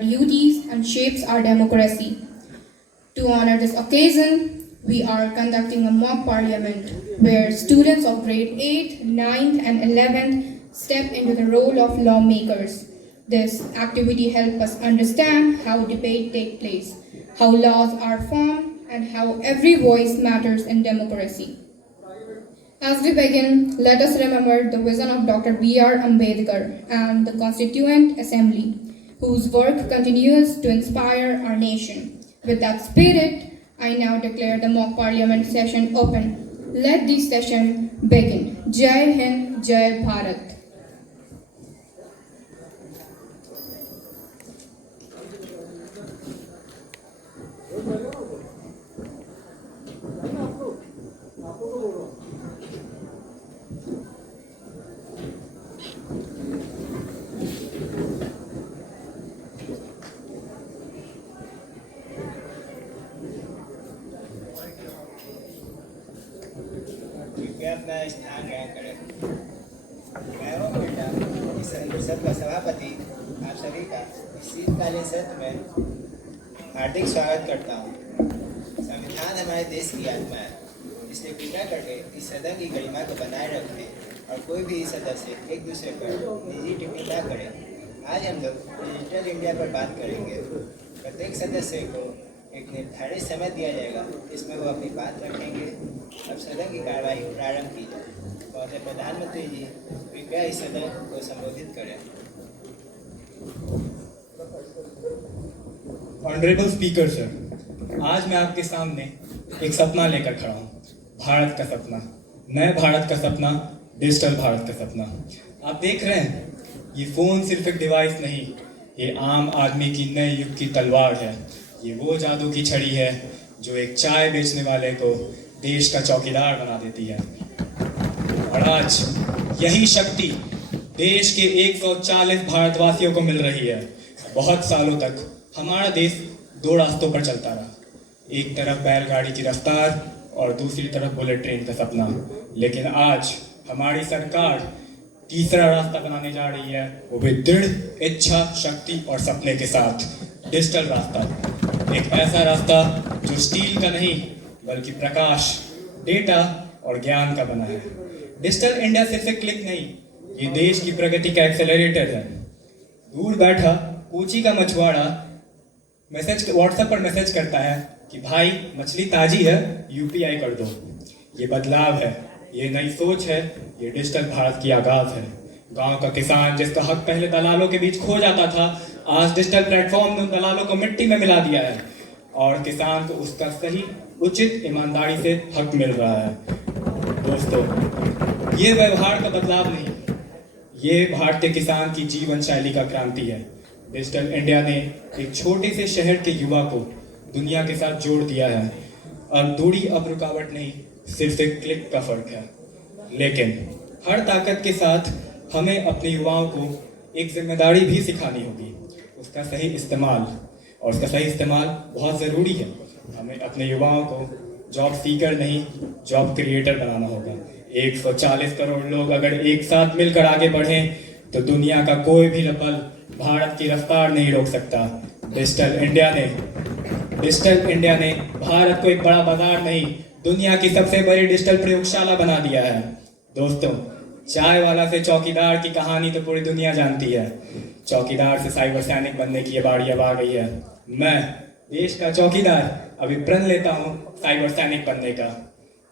duties and shapes our democracy. To honor this occasion, we are conducting a mock parliament where students of grade 8, 9th and 11th step into the role of lawmakers. This activity helps us understand how debate takes place, how laws are formed, and how every voice matters in democracy. As we begin, let us remember the vision of Dr. B.R. Ambedkar and the Constituent Assembly, whose work continues to inspire our nation. With that spirit, I now declare the mock parliament session open. Let this session begin. Jai Hind, Jai Bharat. कृपया अपना स्थान ग्रहण करें। मैं ओम बिरला, इस संसद का सभापति, आप सभी का इस शीतकालीन सत्र में हार्दिक स्वागत करता हूँ। संविधान हमारे देश की आत्मा है, इसलिए कृपया करके इस सदन की गरिमा को बनाए रखें और कोई भी सदस्य एक दूसरे पर निजी टिप्पणी न करें। आज हम लोग डिजिटल इंडिया पर बात करेंगे। प्रत्येक सदस्य को एक निर्धारित समय दिया जाएगा, इसमें वो अपनी बात रखेंगे। अब सदन की कार्यवाही प्रारंभ की जाए। और प्रधानमंत्री जी कृपया इस सदन को संबोधित करें। ऑनरेबल स्पीकर सर, आज मैं आपके सामने एक सपना लेकर खड़ा हूँ। भारत का सपना, नए भारत का सपना, डिजिटल भारत का सपना। आप देख रहे हैं, ये फोन सिर्फ एक डिवाइस नहीं, ये आम आदमी की नए युग की तलवार है। ये वो जादू की छड़ी है जो एक चाय बेचने वाले को देश का चौकीदार बना देती है। और आज यही शक्ति देश के 140 भारतवासियों को मिल रही है। बहुत सालों तक हमारा देश दो रास्तों पर चलता रहा, एक तरफ बैलगाड़ी की रफ्तार और दूसरी तरफ बुलेट ट्रेन का सपना। लेकिन आज हमारी सरकार तीसरा रास्ता बनाने जा रही है, वो भी दृढ़ इच्छा शक्ति और सपने के साथ। डिजिटल रास्ता, एक ऐसा रास्ता जो स्टील का नहीं बल्कि प्रकाश, डेटा और ज्ञान का बना है। डिजिटल इंडिया सिर्फ एक क्लिक नहीं, ये देश की प्रगति का एक्सेलरेटर है। दूर बैठा कोची का मछुआरा व्हाट्सएप पर मैसेज करता है कि भाई मछली ताजी है, यूपीआई कर दो। ये बदलाव है, ये नई सोच है, ये डिजिटल भारत की आगाज है। गांव का किसान जिसका हक पहले दलालों के बीच खो जाता था, आज डिजिटल प्लेटफॉर्म ने उन दलालों को मिट्टी में मिला दिया है और किसान को उसका सही उचित ईमानदारी से हक मिल रहा है। दोस्तों, ये व्यवहार का बदलाव नहीं, ये भारतीय किसान की जीवन शैली का क्रांति है। डिजिटल इंडिया ने एक छोटे से शहर के युवा को दुनिया के साथ जोड़ दिया है। और दूरी अब रुकावट नहीं, सिर्फ एक क्लिक का फर्क है। लेकिन हर ताकत के साथ हमें अपने युवाओं को एक जिम्मेदारी भी सिखानी होगी, उसका सही इस्तेमाल। और उसका सही इस्तेमाल बहुत ज़रूरी है। हमें अपने युवाओं को जॉब सीकर नहीं, जॉब क्रिएटर बनाना होगा। 140 करोड़ लोग अगर एक साथ मिलकर आगे बढ़ें तो दुनिया का कोई भी बल भारत की रफ्तार नहीं रोक सकता। डिजिटल इंडिया ने भारत को एक बड़ा बाजार नहीं, दुनिया की सबसे बड़ी डिजिटल प्रयोगशाला बना दिया है। दोस्तों, चाय वाला से चौकीदार की कहानी तो पूरी दुनिया जानती है। चौकीदार से साइबर सैनिक बनने की ये बारी अब आ गई है। मैं देश का चौकीदार अभी प्रण लेता हूँ साइबर सैनिक बनने का।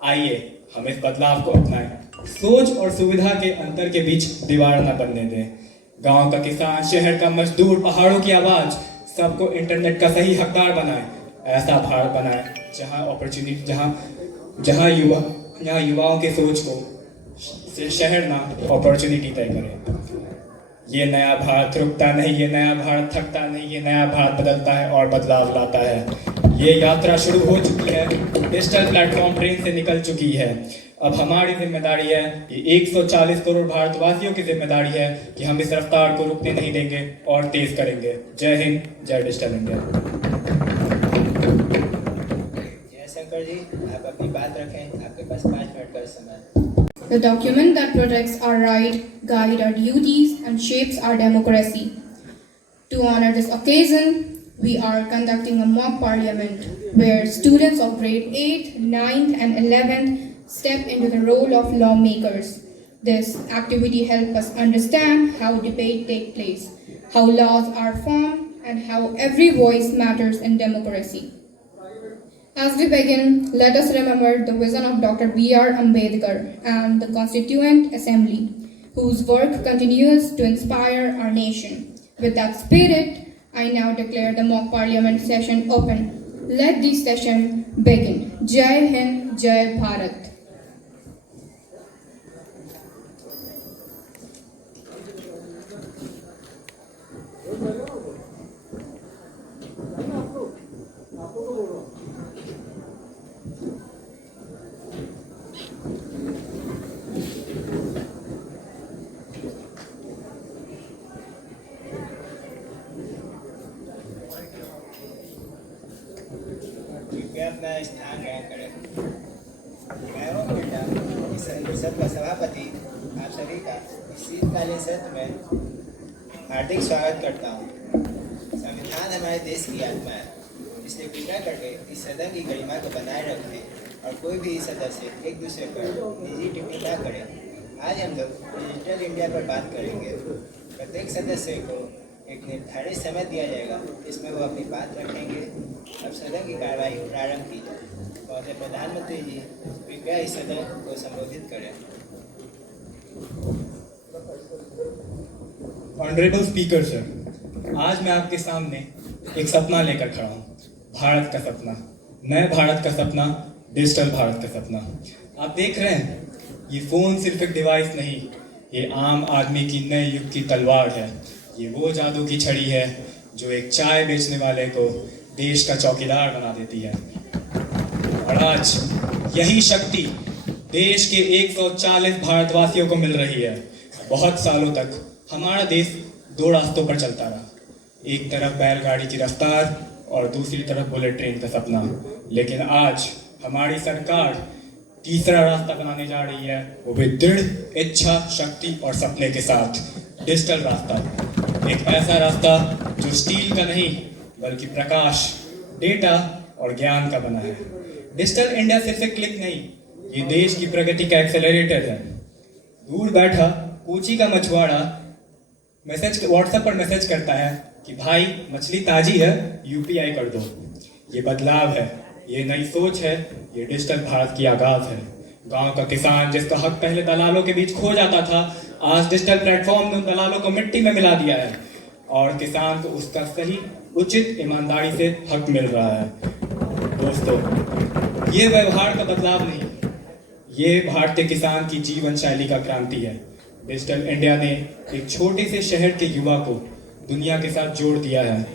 आइए हम इस बदलाव को अपनाएं, सोच और सुविधा के अंतर के बीच दीवार न बनने दें। गांव का किसान, शहर का मजदूर, पहाड़ों की आवाज, सबको इंटरनेट का सही हकदार बनाए। ऐसा भारत बनाए जहां अपॉर्चुनिटी, जहां युवाओं के सोच को शहर ना अपॉर्चुनिटी तय करे। ये नया भारत रुकता नहीं, ये नया भारत थकता नहीं, ये नया भारत बदलता है और बदलाव लाता है। ये यात्रा शुरू हो चुकी है, डिजिटल प्लेटफॉर्म ट्रेन से निकल चुकी है। अब हमारी जिम्मेदारी है, ये 140 करोड़ भारतवासियों की जिम्मेदारी है कि हम इस रफ्तार को रुकने नहीं देंगे और तेज करेंगे। जय हिंद, जय डिजिटल इंडिया। जयशंकर जी, आप अपनी बात रखें, आपके पास 5 मिनट का समय। The document that protects our right, guides our duties, and shapes our democracy. To honor this occasion, we are conducting a mock parliament where students of grade 8, 9th and 11th step into the role of lawmakers. This activity helps us understand how debate takes place, how laws are formed, and how every voice matters in democracy. As we begin, let us remember the vision of Dr. B.R. Ambedkar and the Constituent Assembly, whose work continues to inspire our nation. With that spirit, I now declare the mock parliament session open. Let the session begin. Jai Hind, Jai Bharat. कृपया अपना स्थान ग्रहण करें। मैं ओम बिरला, इस संसद का सभापति, आप सभी का इस शीतकालीन सत्र में हार्दिक स्वागत करता हूँ। संविधान हमारे देश की आत्मा है, इसलिए कृपया करके इस सदन की गरिमा को बनाए रखें और कोई भी सदस्य एक दूसरे पर निजी टिप्पणी न करें। आज हम लोग डिजिटल इंडिया पर बात करेंगे। प्रत्येक सदस्य को एक निर्धारित समय दिया जाएगा जिसमें वो अपनी बात रखेंगे। अब सदन की कार्यवाही प्रारंभ की जाए। महोदय प्रधानमंत्री जी कृपया इस सदन को संबोधित करें। ऑनरेबल स्पीकर सर, आज मैं आपके सामने एक सपना लेकर खड़ा हूँ। भारत का सपना, नए भारत का सपना, डिजिटल भारत का सपना। आप देख रहे हैं, ये फोन सिर्फ एक डिवाइस नहीं, ये आम आदमी की नए युग की तलवार है। ये वो जादू की छड़ी है जो एक चाय बेचने वाले को देश का चौकीदार बना देती है। और आज यही शक्ति देश के 140 भारतवासियों को मिल रही है। बहुत सालों तक हमारा देश दो रास्तों पर चलता रहा, एक तरफ बैलगाड़ी की रफ्तार और दूसरी तरफ बुलेट ट्रेन का सपना। लेकिन आज हमारी सरकार तीसरा रास्ता बनाने जा रही है, वो भी दृढ़ इच्छा शक्ति और सपने के साथ। डिजिटल रास्ता, एक ऐसा रास्ता जो स्टील का नहीं बल्कि प्रकाश, डेटा और ज्ञान का बना है। डिजिटल इंडिया सिर्फ एक क्लिक नहीं, ये देश की प्रगति का एक्सेलरेटर है। दूर बैठा कोची का मछुआरा व्हाट्सएप पर मैसेज करता है कि भाई मछली ताजी है, यूपीआई कर दो। ये बदलाव है, ये नई सोच है, ये डिजिटल भारत की आगाज है। गांव का किसान जिसका हक पहले दलालों के बीच खो जाता था, आज डिजिटल प्लेटफॉर्म ने उन दलालों को मिट्टी में मिला दिया है और किसान को उसका सही उचित ईमानदारी से हक मिल रहा है। दोस्तों, ये व्यवहार का बदलाव नहीं, ये भारतीय किसान की जीवन शैली का क्रांति है। डिजिटल इंडिया ने एक छोटे से शहर के युवा को दुनिया के साथ जोड़ दिया है।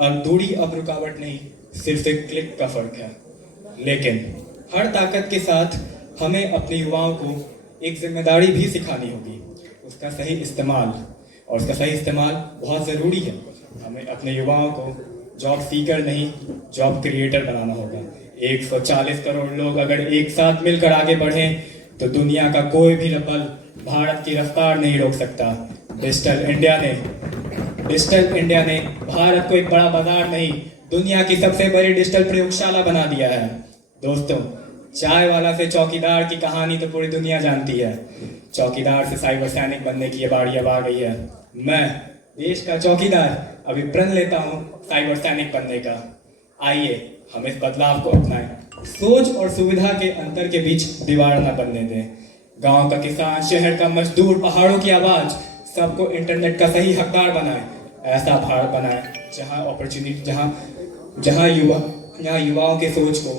अब दूरी अब रुकावट नहीं, सिर्फ एक क्लिक का फर्क है। लेकिन हर ताकत के साथ हमें अपने युवाओं को एक जिम्मेदारी भी सिखानी होगी, उसका सही इस्तेमाल। और उसका सही इस्तेमाल बहुत ज़रूरी है। हमें अपने युवाओं को जॉब सीकर नहीं, जॉब क्रिएटर बनाना होगा। 140 करोड़ लोग अगर एक साथ मिलकर आगे बढ़ें तो दुनिया का कोई भी बल भारत की रफ्तार नहीं रोक सकता। डिजिटल इंडिया ने भारत को एक बड़ा बाजार नहीं, दुनिया की सबसे बड़ी डिजिटल प्रयोगशाला बना दिया है। दोस्तों, चाय वाला से चौकीदार की कहानी तो पूरी दुनिया जानती है। चौकीदार से साइबर सैनिक बनने की ये बारी अब आ गई है। मैं देश का चौकीदार अभी प्रण लेता हूँ साइबर सैनिक बनने का। आइए हम इस बदलाव को अपनाएं, सोच और सुविधा के अंतर के बीच दीवार न बनने दें। गांव का किसान, शहर का मजदूर, पहाड़ों की आवाज, सबको इंटरनेट का सही हकदार बनाए। ऐसा भारत बनाए जहां अपॉर्चुनिटी, जहां युवाओं के सोच को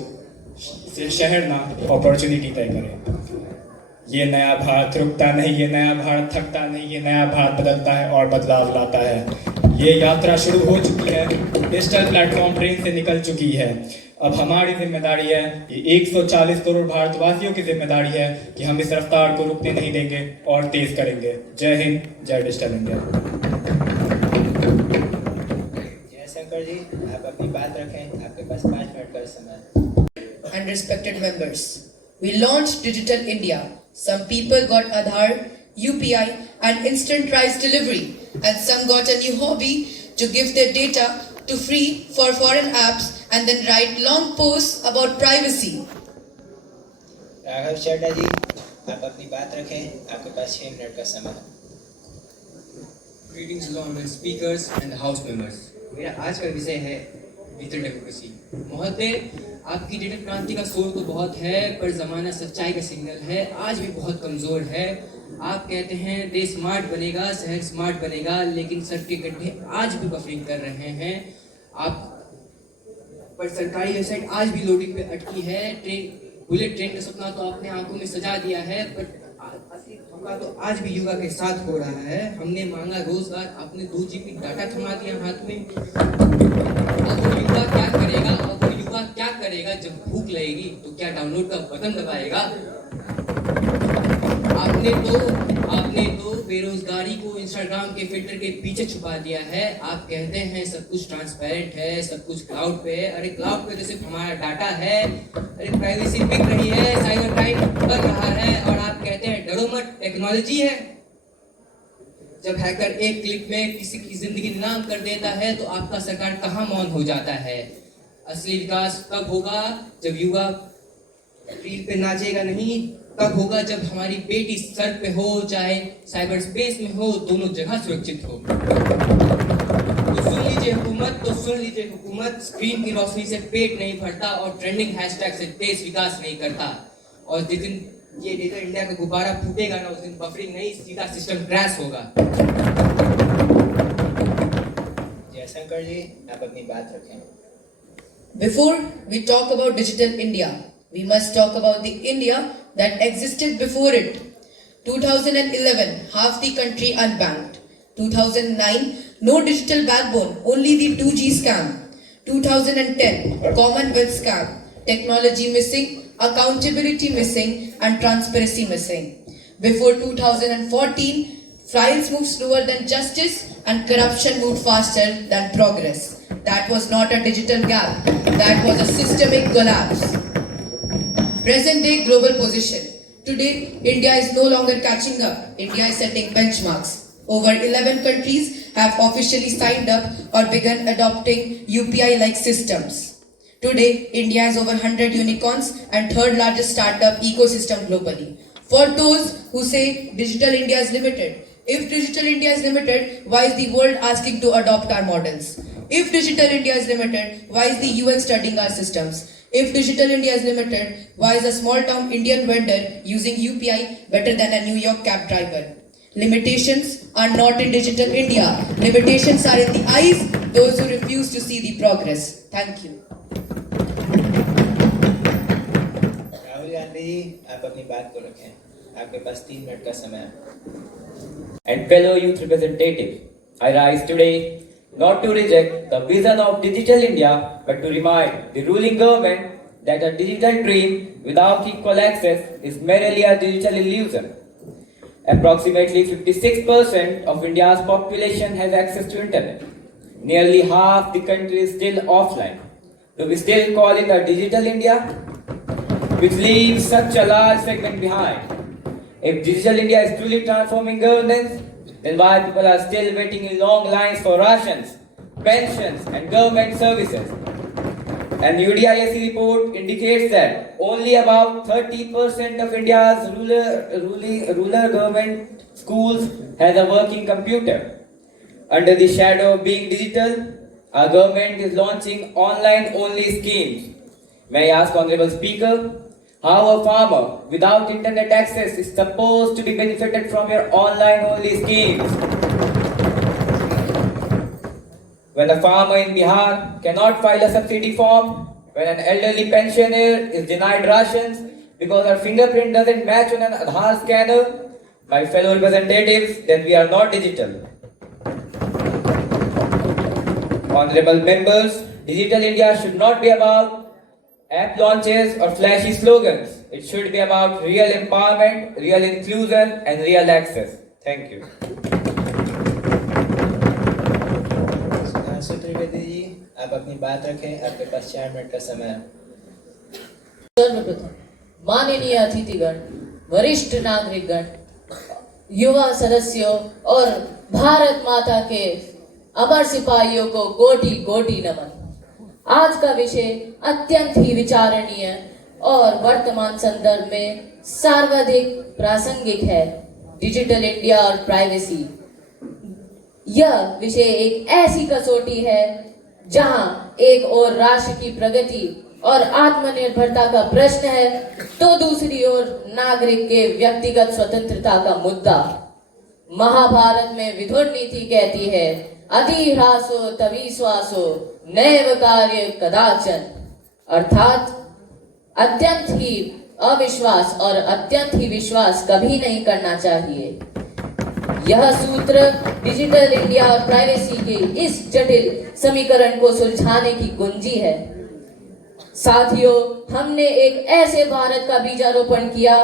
शहर ना अपॉर्चुनिटी तय करे। ये नया भारत रुकता नहीं, ये नया भारत थकता नहीं, ये नया भारत बदलता है और बदलाव लाता है। ये यात्रा शुरू हो चुकी है, डिजिटल प्लेटफॉर्म ट्रेन से निकल चुकी है। अब हमारी जिम्मेदारी है, ये 140 करोड़ भारतवासियों की जिम्मेदारी है कि हम इस रफ्तार को रुकने नहीं देंगे और तेज करेंगे। जय हिंद, जय डिजिटल इंडिया। जय शंकर जी, आप अपनी बात रखें, आपके पास 5 मिनट का समय। And respected members, we launched Digital India. Some people got Aadhaar, UPI and instant rice delivery, and some got a new hobby to give their data to free for foreign apps and then write long posts about privacy. Raghav चड्डा जी, आप अपनी बात रखें, आपके पास 6 minute का समय है। Greetings to honorable speakers and house members. मेरा आज का विषय है डिजिटल डेमोक्रेसी। महोदय, आपकी डिजिटल क्रांति का शोर तो बहुत है, पर जमाना सच्चाई का सिग्नल है, आज भी बहुत कमजोर है। आप कहते हैं देश स्मार्ट बनेगा, शहर स्मार्ट बनेगा, लेकिन सड़क के गड्ढे आज भी बफरिंग कर रहे हैं। आप पर सरकारी वेबसाइट आज भी लोडिंग पे अटकी है। बुलेट ट्रेन का सपना तो आपने आंखों में सजा दिया है, पर असली धोखा तो आज भी युवा के साथ हो रहा है। हमने मांगा रोजगार, आपने 2 GB डाटा थमा दिया हाथ में। अब वो युवा क्या करेगा? अब वो युवा क्या करेगा जब भूख लगेगी तो क्या डाउनलोड का बटन दबाएगा? आपने तो बेरोजगारी को इंस्टाग्राम के फिल्टर के पीछे छुपा दिया है। आप कहते हैं सब कुछ ट्रांसपेरेंट है, सब कुछ क्लाउड पे है। अरे क्लाउड पे तो सिर्फ हमारा डाटा है। अरे प्राइवेसी बिक रही है, साइबर क्राइम बढ़ रहा है, और आप कहते हैं डरो मत, टेक्नोलॉजी है। जब हैकर एक क्लिक में किसी की जिंदगी नीलाम कर देता है तो आपका सरकार कहाँ मौन हो जाता है? असली विकास कब होगा? जब युवा रील पे नाचेगा नहीं। कब होगा? जब हमारी बेटी सड़क पे हो, चाहे साइबर स्पेस में हो, दोनों जगह सुरक्षित हो। तो सुन लीजिए हुकूमत, स्क्रीन की रोशनी से पेट नहीं भरता और ट्रेंडिंग हैशटैग से देश विकास नहीं करता। और जिस दिन ये डिजिटल इंडिया का गुब्बारा फूटेगा ना, उस दिन बफरिंग नहीं, सीधा सिस्टम क्रैश होगा। जयशंकर जी, आप अपनी बात रखें। Before we talk about digital India, we must talk about the India that existed before it. 2011, half the country unbanked. 2009, no digital backbone, only the 2G scam. 2010, Commonwealth scam, technology missing, accountability missing, and transparency missing. Before 2014, files moved slower than justice and corruption moved faster than progress. That was not a digital gap, that was a systemic collapse. Present day global position. Today, India is no longer catching up. India is setting benchmarks. Over 11 countries have officially signed up or begun adopting UPI-like systems. Today, India has over 100 unicorns and third largest startup ecosystem globally. For those who say digital India is limited, if digital India is limited, why is the world asking to adopt our models? If digital India is limited, why is the UN studying our systems? If digital India is limited, why is a small town Indian vendor using UPI better than a New York cab driver? Limitations are not in digital India. Limitations are in the eyes those who refuse to see the progress. Thank you. Rahul Gandhi ji, आप अपनी बात को रखें, आपके पास 3 minute का समय है। And fellow youth representatives, I rise today not to reject the vision of digital India, but to remind the ruling government that a digital dream without equal access is merely a digital illusion. Approximately 56% of India's population has access to internet. Nearly half the country is still offline. Do we still call it a digital India, which leaves such a large segment behind? If digital India is truly transforming governance, then why people are still waiting in long lines for rations, pensions and government services? An UDISC report indicates that only about 30% of India's rural government schools has a working computer. Under the shadow of being digital, our government is launching online-only schemes. May I ask Honorable Speaker, how a farmer without internet access is supposed to be benefited from your online-only schemes? When a farmer in Bihar cannot file a subsidy form, when an elderly pensioner is denied rations because her fingerprint doesn't match on an Aadhaar scanner, my fellow representatives, then we are not digital. Honorable members, Digital India should not be about app launches or flashy slogans. It should be about real empowerment, real inclusion and real access. Thank you. Sudhanshu Trivedi ji, आप अपनी बात रखें, आपके पास 4 minute का समय है। सर्वप्रथम माननीय अतिथिगण, वरिष्ठ नागरिकगण, युवा सदस्यों और भारत माता के अमर सिपाहियों को कोटि कोटि नमन। आज का विषय अत्यंत ही विचारणीय और वर्तमान संदर्भ में सर्वाधिक प्रासंगिक है, डिजिटल इंडिया और प्राइवेसी। यह विषय एक ऐसी कसौटी है जहां एक ओर राष्ट्र की प्रगति और आत्मनिर्भरता का प्रश्न है, तो दूसरी ओर नागरिक के व्यक्तिगत स्वतंत्रता का मुद्दा। महाभारत में विदुर नीति कहती है, अति ह्रासो तभी श्वासो नैव कार्य कदाचन, अर्थात अत्यंत ही अविश्वास और अत्यंत ही विश्वास कभी नहीं करना चाहिए। यह सूत्र डिजिटल इंडिया और प्राइवेसी के इस जटिल समीकरण को सुलझाने की कुंजी है। साथियों, हमने एक ऐसे भारत का बीजारोपण किया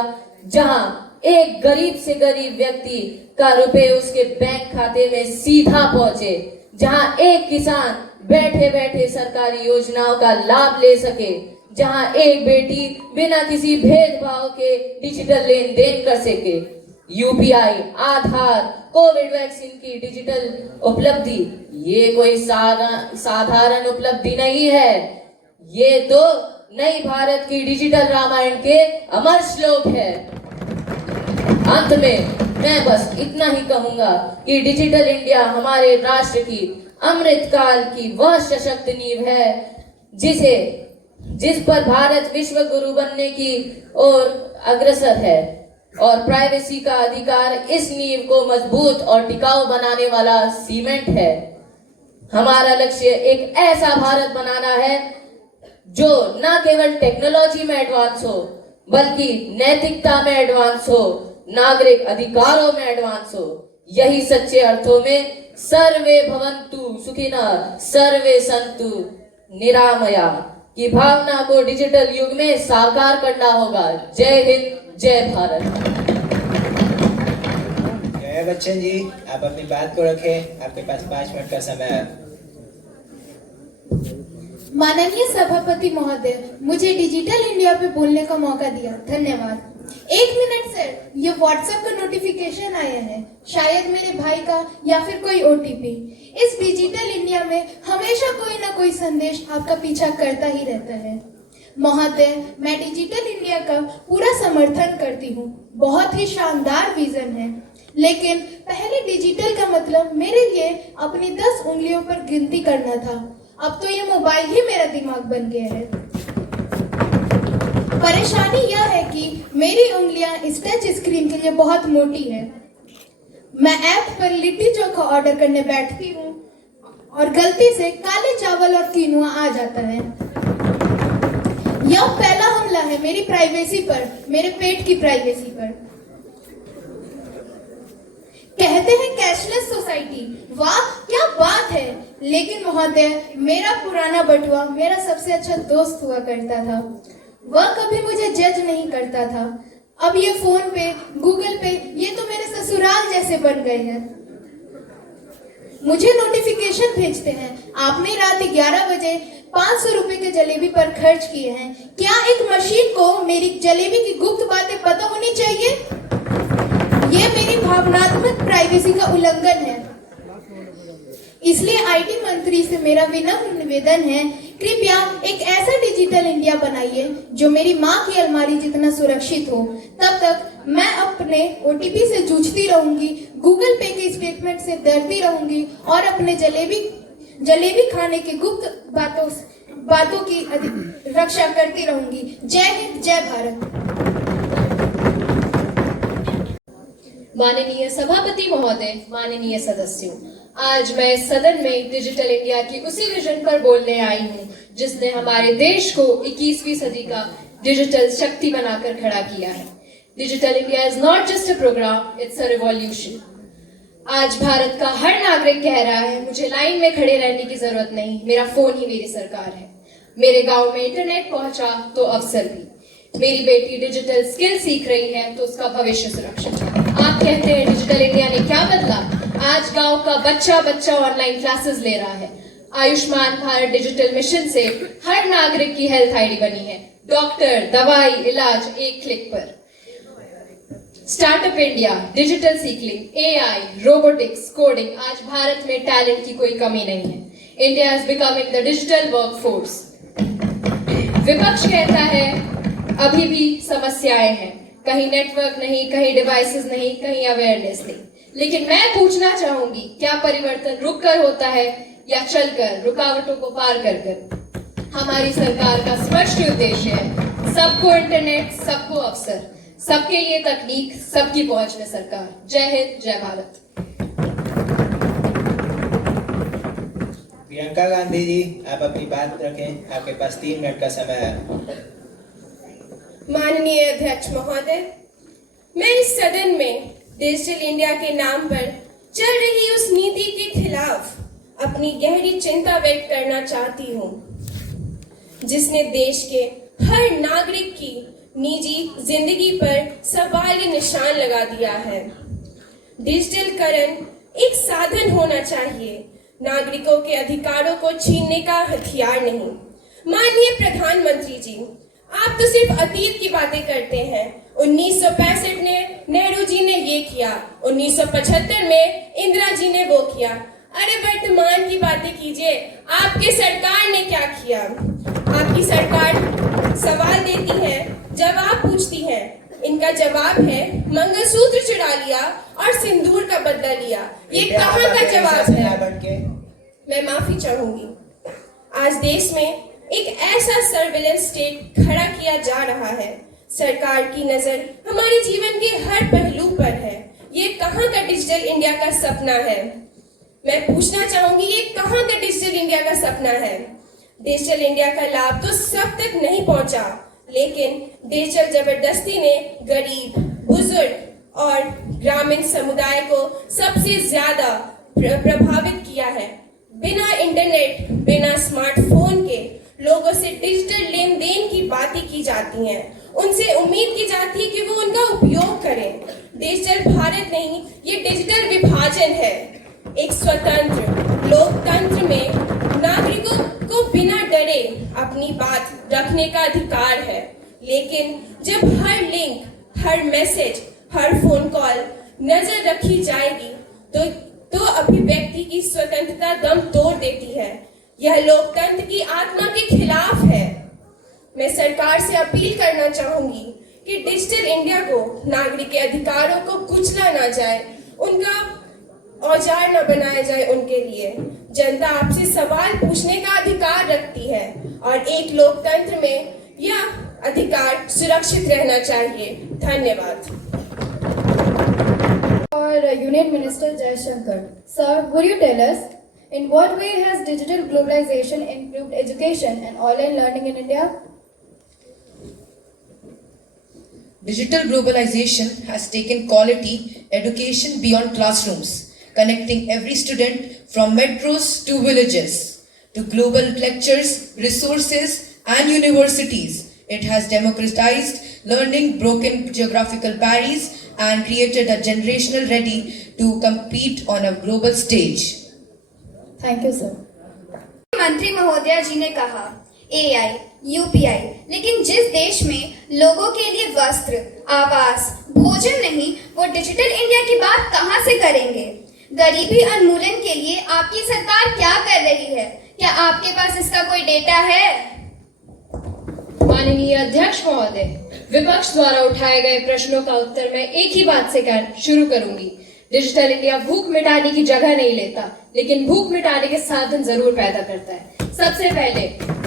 जहां एक गरीब से गरीब व्यक्ति का रुपए उसके बैंक खाते में सीधा पहुंचे, जहां एक किसान बैठे बैठे सरकारी योजनाओं का लाभ ले सके, जहां एक बेटी बिना किसी भेदभाव के डिजिटल लेन देन कर सके। यूपीआई, आधार, कोविड वैक्सीन की डिजिटल उपलब्धि ये कोई साधारण उपलब्धि नहीं है, ये तो नई भारत की डिजिटल रामायण के अमर श्लोक है। अंत में मैं बस इतना ही कहूंगा कि डिजिटल इंडिया हमारे राष्ट्र की अमृत काल की वह सशक्त नींव है जिस पर भारत विश्व गुरु बनने की ओर अग्रसर है, और प्राइवेसी का अधिकार इस नींव को मजबूत और टिकाऊ बनाने वाला सीमेंट है। हमारा लक्ष्य एक ऐसा भारत बनाना है जो न केवल टेक्नोलॉजी में एडवांस हो, बल्कि नैतिकता में एडवांस हो, नागरिक अधिकारों में एडवांस हो। यही सच्चे अर्थों में सर्वे भवन्तु सुखिनः सर्वे सन्तु निरामया की भावना को डिजिटल युग में साकार करना होगा। जय हिंद, जय भारत। जय बच्चन जी, आप अपनी बात को रखें, आपके पास 5 मिनट का समय है। माननीय सभापति महोदय, मुझे डिजिटल इंडिया पे बोलने का मौका दिया, धन्यवाद। 1 मिनट सर, ये व्हाट्सएप का नोटिफिकेशन आया है, शायद मेरे भाई का या फिर कोई ओटीपी। इस डिजिटल इंडिया में हमेशा कोई ना कोई संदेश आपका पीछा करता ही रहता है। महोदय, मैं डिजिटल इंडिया का पूरा समर्थन करती हूँ, बहुत ही शानदार विजन है, लेकिन पहले डिजिटल का मतलब मेरे लिए अपनी 10 उंगलियों पर गिनती करना था। अब तो ये मोबाइल ही मेरा दिमाग बन गया है। परेशानी यह है कि मेरी उंगलियां इस टच स्क्रीन के लिए बहुत मोटी है। मैं ऐप पर लिट्टी चोखा ऑर्डर करने बैठती हूँ और गलती से काले चावल और कीनुआ आ जाता है। यह पहला हमला है मेरी प्राइवेसी पर, मेरे पेट की प्राइवेसी पर। कहते हैं कैशलेस सोसाइटी, वाह क्या बात है, लेकिन महोदय मेरा पुराना बटुआ मेरा सबसे अच्छा दोस्त हुआ करता था। वह कभी मुझे जज नहीं करता था। अब ये फोन पे, गूगल पे, ये तो मेरे ससुराल जैसे बन गए हैं। मुझे नोटिफिकेशन भेजते हैं, आपने रात 11 बजे 500 रुपए के जलेबी पर खर्च किए हैं। क्या एक मशीन को मेरी जलेबी की गुप्त बातें पता होनी चाहिए? ये मेरी भावनात्मक प्राइवेसी का उल्लंघन है। इसलिए आईटी मंत्री से मेरा विनम्र निवेदन है, कृपया एक ऐसा डिजिटल इंडिया बनाइए जो मेरी माँ की अलमारी जितना सुरक्षित हो। तब तक मैं अपने ओटीपी से जूझती रहूंगी, गूगल पे के स्टेटमेंट से डरती रहूंगी और अपने जलेबी खाने की गुप्त बातों की रक्षा करती रहूंगी। जय हिंद, जय भारत। माननीय सभापति महोदय, माननीय सदस्यों, आज मैं सदन में डिजिटल इंडिया की उसी विजन पर बोलने आई हूँ जिसने हमारे देश को 21वीं सदी का डिजिटल शक्ति बनाकर खड़ा किया है। Digital India is not just a program, it's a revolution. आज भारत का हर नागरिक कह रहा है, मुझे लाइन में खड़े रहने की जरूरत नहीं, मेरा फोन ही मेरी सरकार है। मेरे गांव में इंटरनेट पहुंचा तो अवसर भी। मेरी बेटी डिजिटल स्किल सीख रही है तो उसका भविष्य सुरक्षित है। आप कहते हैं डिजिटल इंडिया ने क्या बदला? आज गांव का बच्चा ऑनलाइन क्लासेस ले रहा है। आयुष्मान भारत डिजिटल मिशन से हर नागरिक की हेल्थ आईडी बनी है। डॉक्टर, दवाई, इलाज एक क्लिक पर। Startup India, digital skilling, AI, robotics, coding, आज भारत में टैलेंट की कोई कमी नहीं है। India is becoming the digital workforce. विपक्ष कहता है अभी भी समस्याएं हैं, कहीं नेटवर्क नहीं, कहीं डिवाइसेस नहीं, कहीं अवेयरनेस नहीं। लेकिन मैं पूछना चाहूंगी, क्या परिवर्तन रुक कर होता है या चलकर, रुकावटों को पार कर कर? हमारी सरकार का स्पष्ट उद्देश्य है सबको इंटरनेट, सबको अवसर, सबके लिए तकनीक, सबकी पहुंच में सरकार। जय हिंद, जय भारत। प्रियंका गांधी जी, आप अपनी बात रखें, आपके पास 3 मिनट का समय है। माननीय अध्यक्ष महोदय, मैं इस सदन में डिजिटल इंडिया के नाम पर चल रही उस नीति के खिलाफ अपनी गहरी चिंता व्यक्त करना चाहती हूँ, जिसने देश के हर नागरिक की निजी जिंदगी पर सवाल निशान लगा दिया है। डिजिटलकरण एक साधन होना चाहिए, नागरिकों के अधिकारों को छीनने का हथियार नहीं। माननीय प्रधानमंत्री जी, आप तो सिर्फ अतीत की बातें करते हैं। 1965 में नेहरू जी ने ये किया, 1975 में इंदिरा जी ने वो किया। अरे वर्तमान की बातें कीजिए, आपकी सरकार ने क्या किया? आपकी सरकार सवाल देती है, जवाब पूछती है। इनका जवाब है मंगलसूत्र चुरा लिया और सिंदूर का बदला लिया। ये कहाँ का जवाब है? मैं माफी चाहूंगी। आज देश में एक ऐसा सर्विलेंस स्टेट खड़ा किया जा रहा है। सरकार की नजर हमारे जीवन के हर पहलू पर है। ये कहाँ का डिजिटल इंडिया का सपना है? मैं पूछना चाहूंगी, ये कहाँ का डिजिटल इंडिया का सपना है? डिजिटल इंडिया का लाभ तो सब तक नहीं पहुंचा, लेकिन डिजिटल जबरदस्ती ने गरीब, बुजुर्ग और ग्रामीण समुदाय को सबसे ज्यादा प्रभावित किया है। बिना इंटरनेट, बिना स्मार्टफोन के लोगों से डिजिटल लेन देन की बातें की जाती हैं। उनसे उम्मीद की जाती है कि वो उनका उपयोग करें। डिजिटल भारत नहीं, ये डिजिटल विभाजन है। एक स्वतंत्र लोकतंत्र में नागरिकों को बिना डरे अपनी बात रखने का अधिकार है। लेकिन जब हर लिंक, हर मैसेज, हर फोन कॉल नजर रखी जाएगी तो अभिव्यक्ति की स्वतंत्रता दम तोड़ देती है। यह लोकतंत्र की आत्मा के खिलाफ है। मैं सरकार से अपील करना चाहूंगी कि डिजिटल इंडिया को नागरिक के अधिकारों को कुचला ना जाए, उनका औजार न बनाया जाए। उनके लिए जनता आपसे सवाल पूछने का अधिकार रखती है और एक लोकतंत्र में यह अधिकार सुरक्षित रहना चाहिए। धन्यवाद। For Union Minister Jaishankar, sir, would you tell us in what way has digital globalization improved education and online learning in India? Digital globalization has taken quality education beyond classrooms, connecting every student from metros to villages to global lectures, resources, and universities. It has democratized learning, broken geographical barriers, and created a generational ready to compete on a global stage. Thank you, sir. मंत्री महोदया जी ने कहा AI, UPI, लेकिन जिस देश में लोगों के लिए वस्त्र, आवास, भोजन नहीं, वो डिजिटल इंडिया की बात कहां से करेंगे? गरीबी उन्मूलन के लिए आपकी सरकार क्या कर रही है? क्या आपके पास इसका कोई डेटा है? माननीय अध्यक्ष महोदय, विपक्ष द्वारा उठाए गए प्रश्नों का उत्तर मैं एक ही बात से शुरू करूंगी। डिजिटल इंडिया भूख मिटाने की जगह नहीं लेता, लेकिन भूख मिटाने के साधन जरूर पैदा करता है। सबसे पहले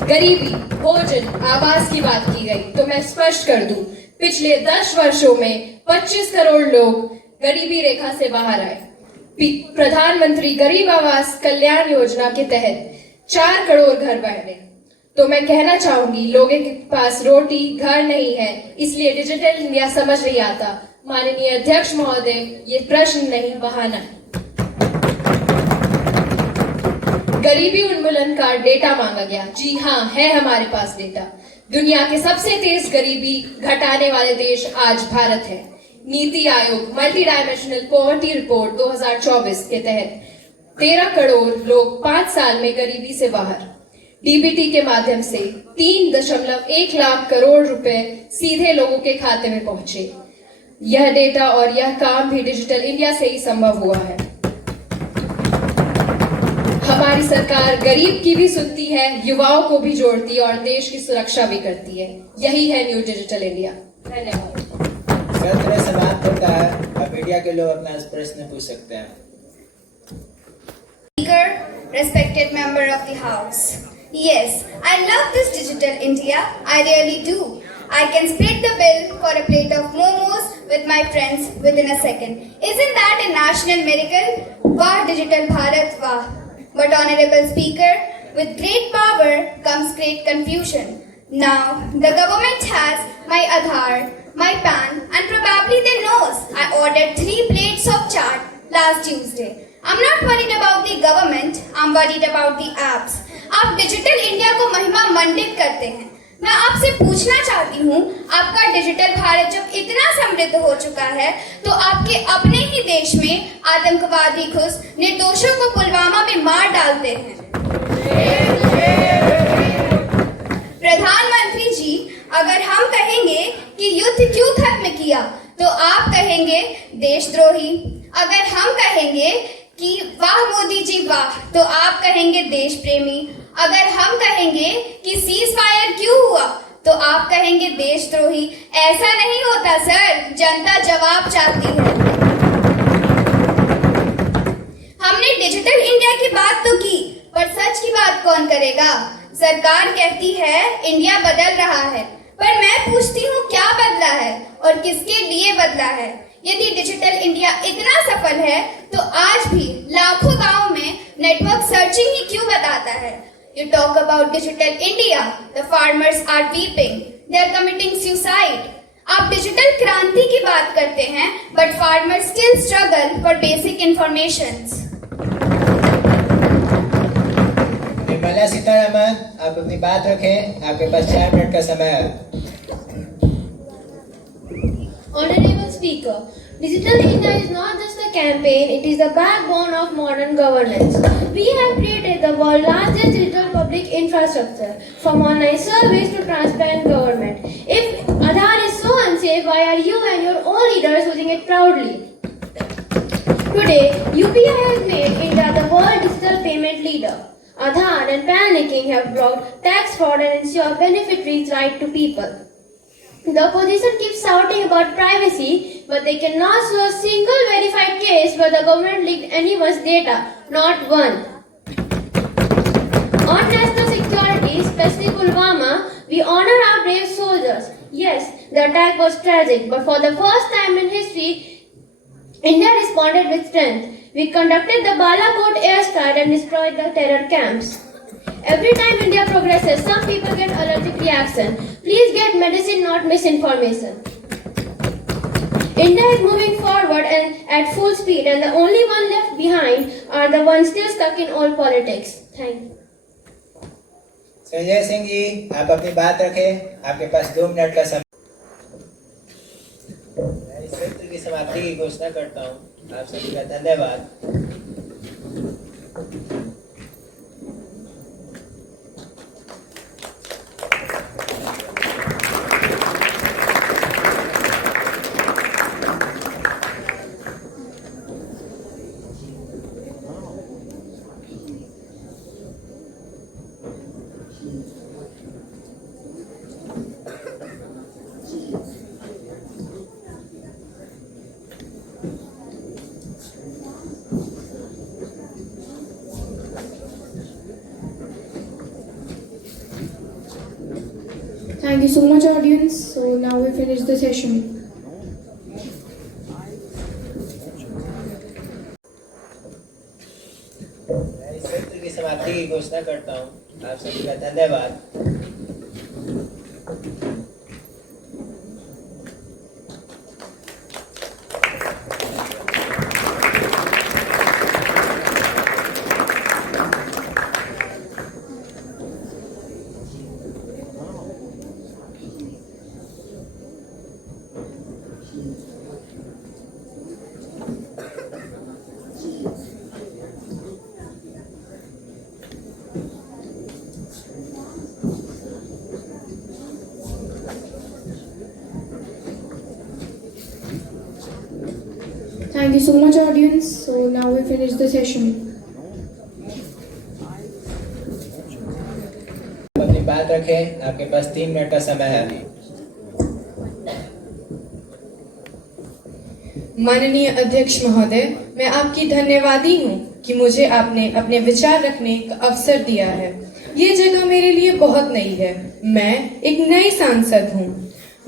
गरीबी, भोजन, आवास की बात की गई तो मैं स्पष्ट कर दूं, पिछले 10 वर्षों में 25 करोड़ लोग गरीबी रेखा से बाहर आए। प्रधानमंत्री गरीब आवास कल्याण योजना के तहत 4 करोड़ घर बने। तो मैं कहना चाहूंगी, लोगों के पास रोटी, घर नहीं है, इसलिए डिजिटल इंडिया समझ नहीं आता। माननीय अध्यक्ष महोदय, ये प्रश्न नहीं, बहाना है। गरीबी उन्मूलन का डेटा मांगा गया। जी हाँ, है हमारे पास डेटा। दुनिया के सबसे तेज गरीबी घटाने वाले देश आज भारत है। NITI Aayog multi dimensional poverty report 2024 के तहत 13 करोड़ लोग 5 साल में गरीबी से बाहर। डीबीटी के माध्यम से 3.1 लाख करोड़ रुपए सीधे लोगों के खाते में पहुंचे। यह डेटा और यह काम भी डिजिटल इंडिया से ही संभव हुआ है। हमारी सरकार गरीब की भी सुनती है, युवाओं को भी जोड़ती है और देश की सुरक्षा भी करती है। यही है न्यू डिजिटल इंडिया। धन्यवाद। सत्र समाप्त होता है। अब मीडिया के लोग अपना प्रश्न पूछ सकते हैं। Speaker, respected member of the House. Yes, I love this digital India. I really do. I can split the bill for a plate of momos with my friends within a second. Isn't that a national miracle? Wah Digital Bharat, wah. But honorable Speaker, with great power comes great confusion. Now, the government has my Aadhaar, my PAN, and probably they knows I ordered 3 plates of chaat last Tuesday. I'm not worried about the government, I'm worried about the apps. आप digital India को महिमा मंडित करते हैं। मैं आपसे पूछना चाहती हूँ, आपका डिजिटल भारत जब इतना समृद्ध हो चुका है, तो आपके अपने ही देश में आतंकवादी घुस निर्दोषों को पुलवामा में मार डालते हैं। प्रधानमंत्री जी, अगर हम कहेंगे कि युद्ध क्यों खत्म किया, तो आप कहेंगे देशद्रोही। अगर हम कहेंगे कि वाह मोदी जी वाह, तो आप कहेंगे देश प्रेमी। अगर हम कहेंगे कि सीज फायर क्यों हुआ, तो आप कहेंगे देशद्रोही। ऐसा नहीं होता सर, जनता जवाब चाहती है। हमने डिजिटल इंडिया की बात तो की, पर सच की बात कौन करेगा? सरकार कहती है इंडिया बदल रहा है, पर मैं पूछती हूँ क्या बदला है और किसके लिए बदला है? यदि डिजिटल इंडिया इतना सफल है, तो आज भी लाखों गांवों में नेटवर्क सर्चिंग ही क्यों बताता है? You talk about digital India, the farmers are weeping, they are committing suicide. आप डिजिटल क्रांति की बात करते हैं, but farmers still struggle for basic informations. Nirmala Sitharaman, आप अपनी बात रखें। आपके पास 4 मिनट का समय है। Honorable Speaker, Digital India is not just a campaign, it is the backbone of modern governance. We have created the world's largest digital public infrastructure, from online service to transparent government. If Aadhaar is so unsafe, why are you and your own leaders using it proudly? Today, UPI has made India the world digital payment leader. Aadhaar and PAN linking have blocked tax fraud and ensured benefit reach right to people. The opposition keeps shouting about privacy, but they cannot show a single verified case where the government leaked anyone's data, not one. On national security, especially Pulwama, we honor our brave soldiers. Yes, the attack was tragic, but for the first time in history, India responded with strength. We conducted the Balakot airstrike and destroyed the terror camps. Every time India progresses, some people get allergic reaction. Please get medicine, not misinformation. India is moving forward and at full speed, and the only one left behind are the ones still stuck in old politics. Thank you. Sanjay Singh ji, आप अपनी बात रखें। आपके पास 2 minute का समय। मैं इस सत्र की समाप्ति की घोषणा करता हूँ। आप सभी का धन्यवाद। Thank you so much, audience. So now we finish the session. मैं इस सत्र की समाप्ति की घोषणा करता हूँ। आप सभी का धन्यवाद। Thank you so much, audience. So now we finish the session. अपनी बात रखें, आपके पास 3 मिनट का समय है। माननीय अध्यक्ष महोदय, मैं आपकी धन्यवादी हूँ कि मुझे आपने अपने विचार रखने का अवसर दिया है। ये जगह मेरे लिए बहुत नई है। मैं एक नई सांसद हूँ।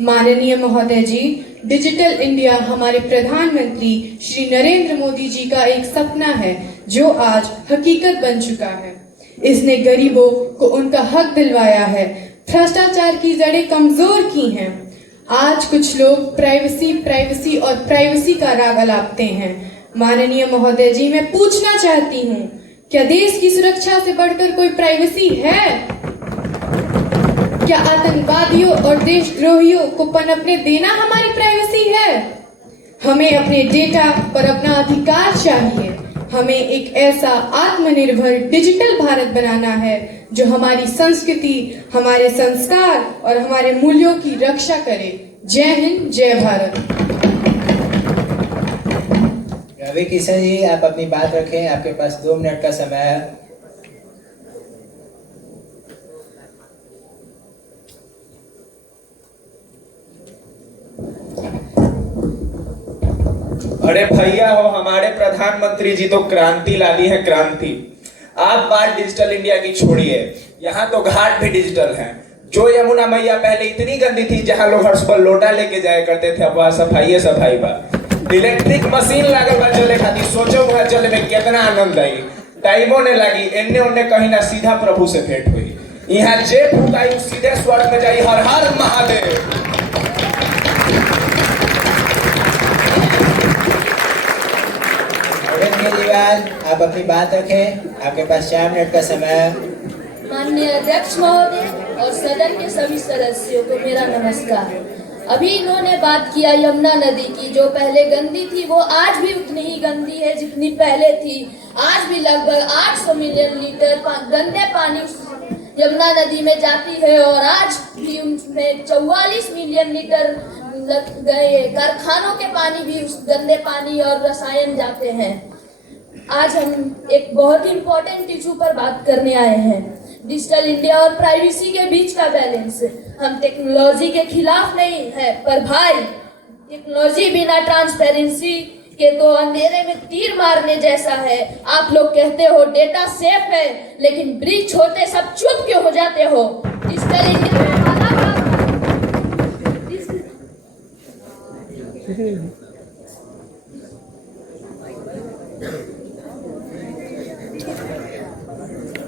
माननीय महोदय जी, डिजिटल इंडिया हमारे प्रधानमंत्री श्री नरेंद्र मोदी जी का एक सपना है जो आज हकीकत बन चुका है। इसने गरीबों को उनका हक दिलवाया है, भ्रष्टाचार की जड़ें कमजोर की हैं। आज कुछ लोग प्राइवेसी और प्राइवेसी का राग अलापते हैं। माननीय महोदय जी, मैं पूछना चाहती हूँ, क्या देश की सुरक्षा से बढ़कर कोई प्राइवेसी है? क्या आतंकवादियों और देशद्रोहियों को पनपने देना हमारी प्राइवेसी है? हमें अपने डेटा पर अपना अधिकार चाहिए। हमें एक ऐसा आत्मनिर्भर डिजिटल भारत बनाना है जो हमारी संस्कृति, हमारे संस्कार और हमारे मूल्यों की रक्षा करे। जय हिंद, जय भारत। रवि किशन जी, आप अपनी बात रखें, आपके पास 2 मिनट का समय है। अरे भैया हो, हमारे प्रधानमंत्री जी तो क्रांति ला दी है, क्रांति। आप बात डिजिटल इंडिया की छोड़िए, यहाँ तो घाट भी डिजिटल हैं। जो यमुना मैया पहले इतनी गंदी थी, जहाँ लोग हर सुबह लोटा लेके जाया करते थे, अब वहाँ सफाई बा। इलेक्ट्रिक मशीन लागल बा चले खातिर, सोचो वहाँ चले में कितना आनंद आई। टाइमो ने लगी, एन्ने ओन्ने कहीं ना, सीधा प्रभु से भेंट हुई। यहाँ जे फूकाई सीधे स्वर्ग में जाई। हर हर महादेव। केजरीवाल, आप अपनी बात रखें, आपके पास 4 मिनट का समय है। माननीय अध्यक्ष महोदय और सदन के सभी सदस्यों को मेरा नमस्कार। अभी इन्होंने बात किया यमुना नदी की, जो पहले गंदी थी वो आज भी उतनी ही गंदी है जितनी पहले थी। आज भी लगभग 800 मिलियन लीटर गंदे पानी यमुना नदी में जाती है और आज भी उसमें 44 मिलियन लीटर गए कारखानों के पानी भी उस गंदे पानी और रसायन जाते हैं। आज हम एक बहुत इम्पोर्टेंट इशू पर बात करने आए हैं, डिजिटल इंडिया और प्राइवेसी के बीच का बैलेंस। हम टेक्नोलॉजी के खिलाफ नहीं है, पर भाई टेक्नोलॉजी बिना ट्रांसपेरेंसी के तो अंधेरे में तीर मारने जैसा है। आप लोग कहते हो डेटा सेफ है, लेकिन ब्रीच होते सब चुप क्यों हो जाते हो? डिजिटल इंडिया में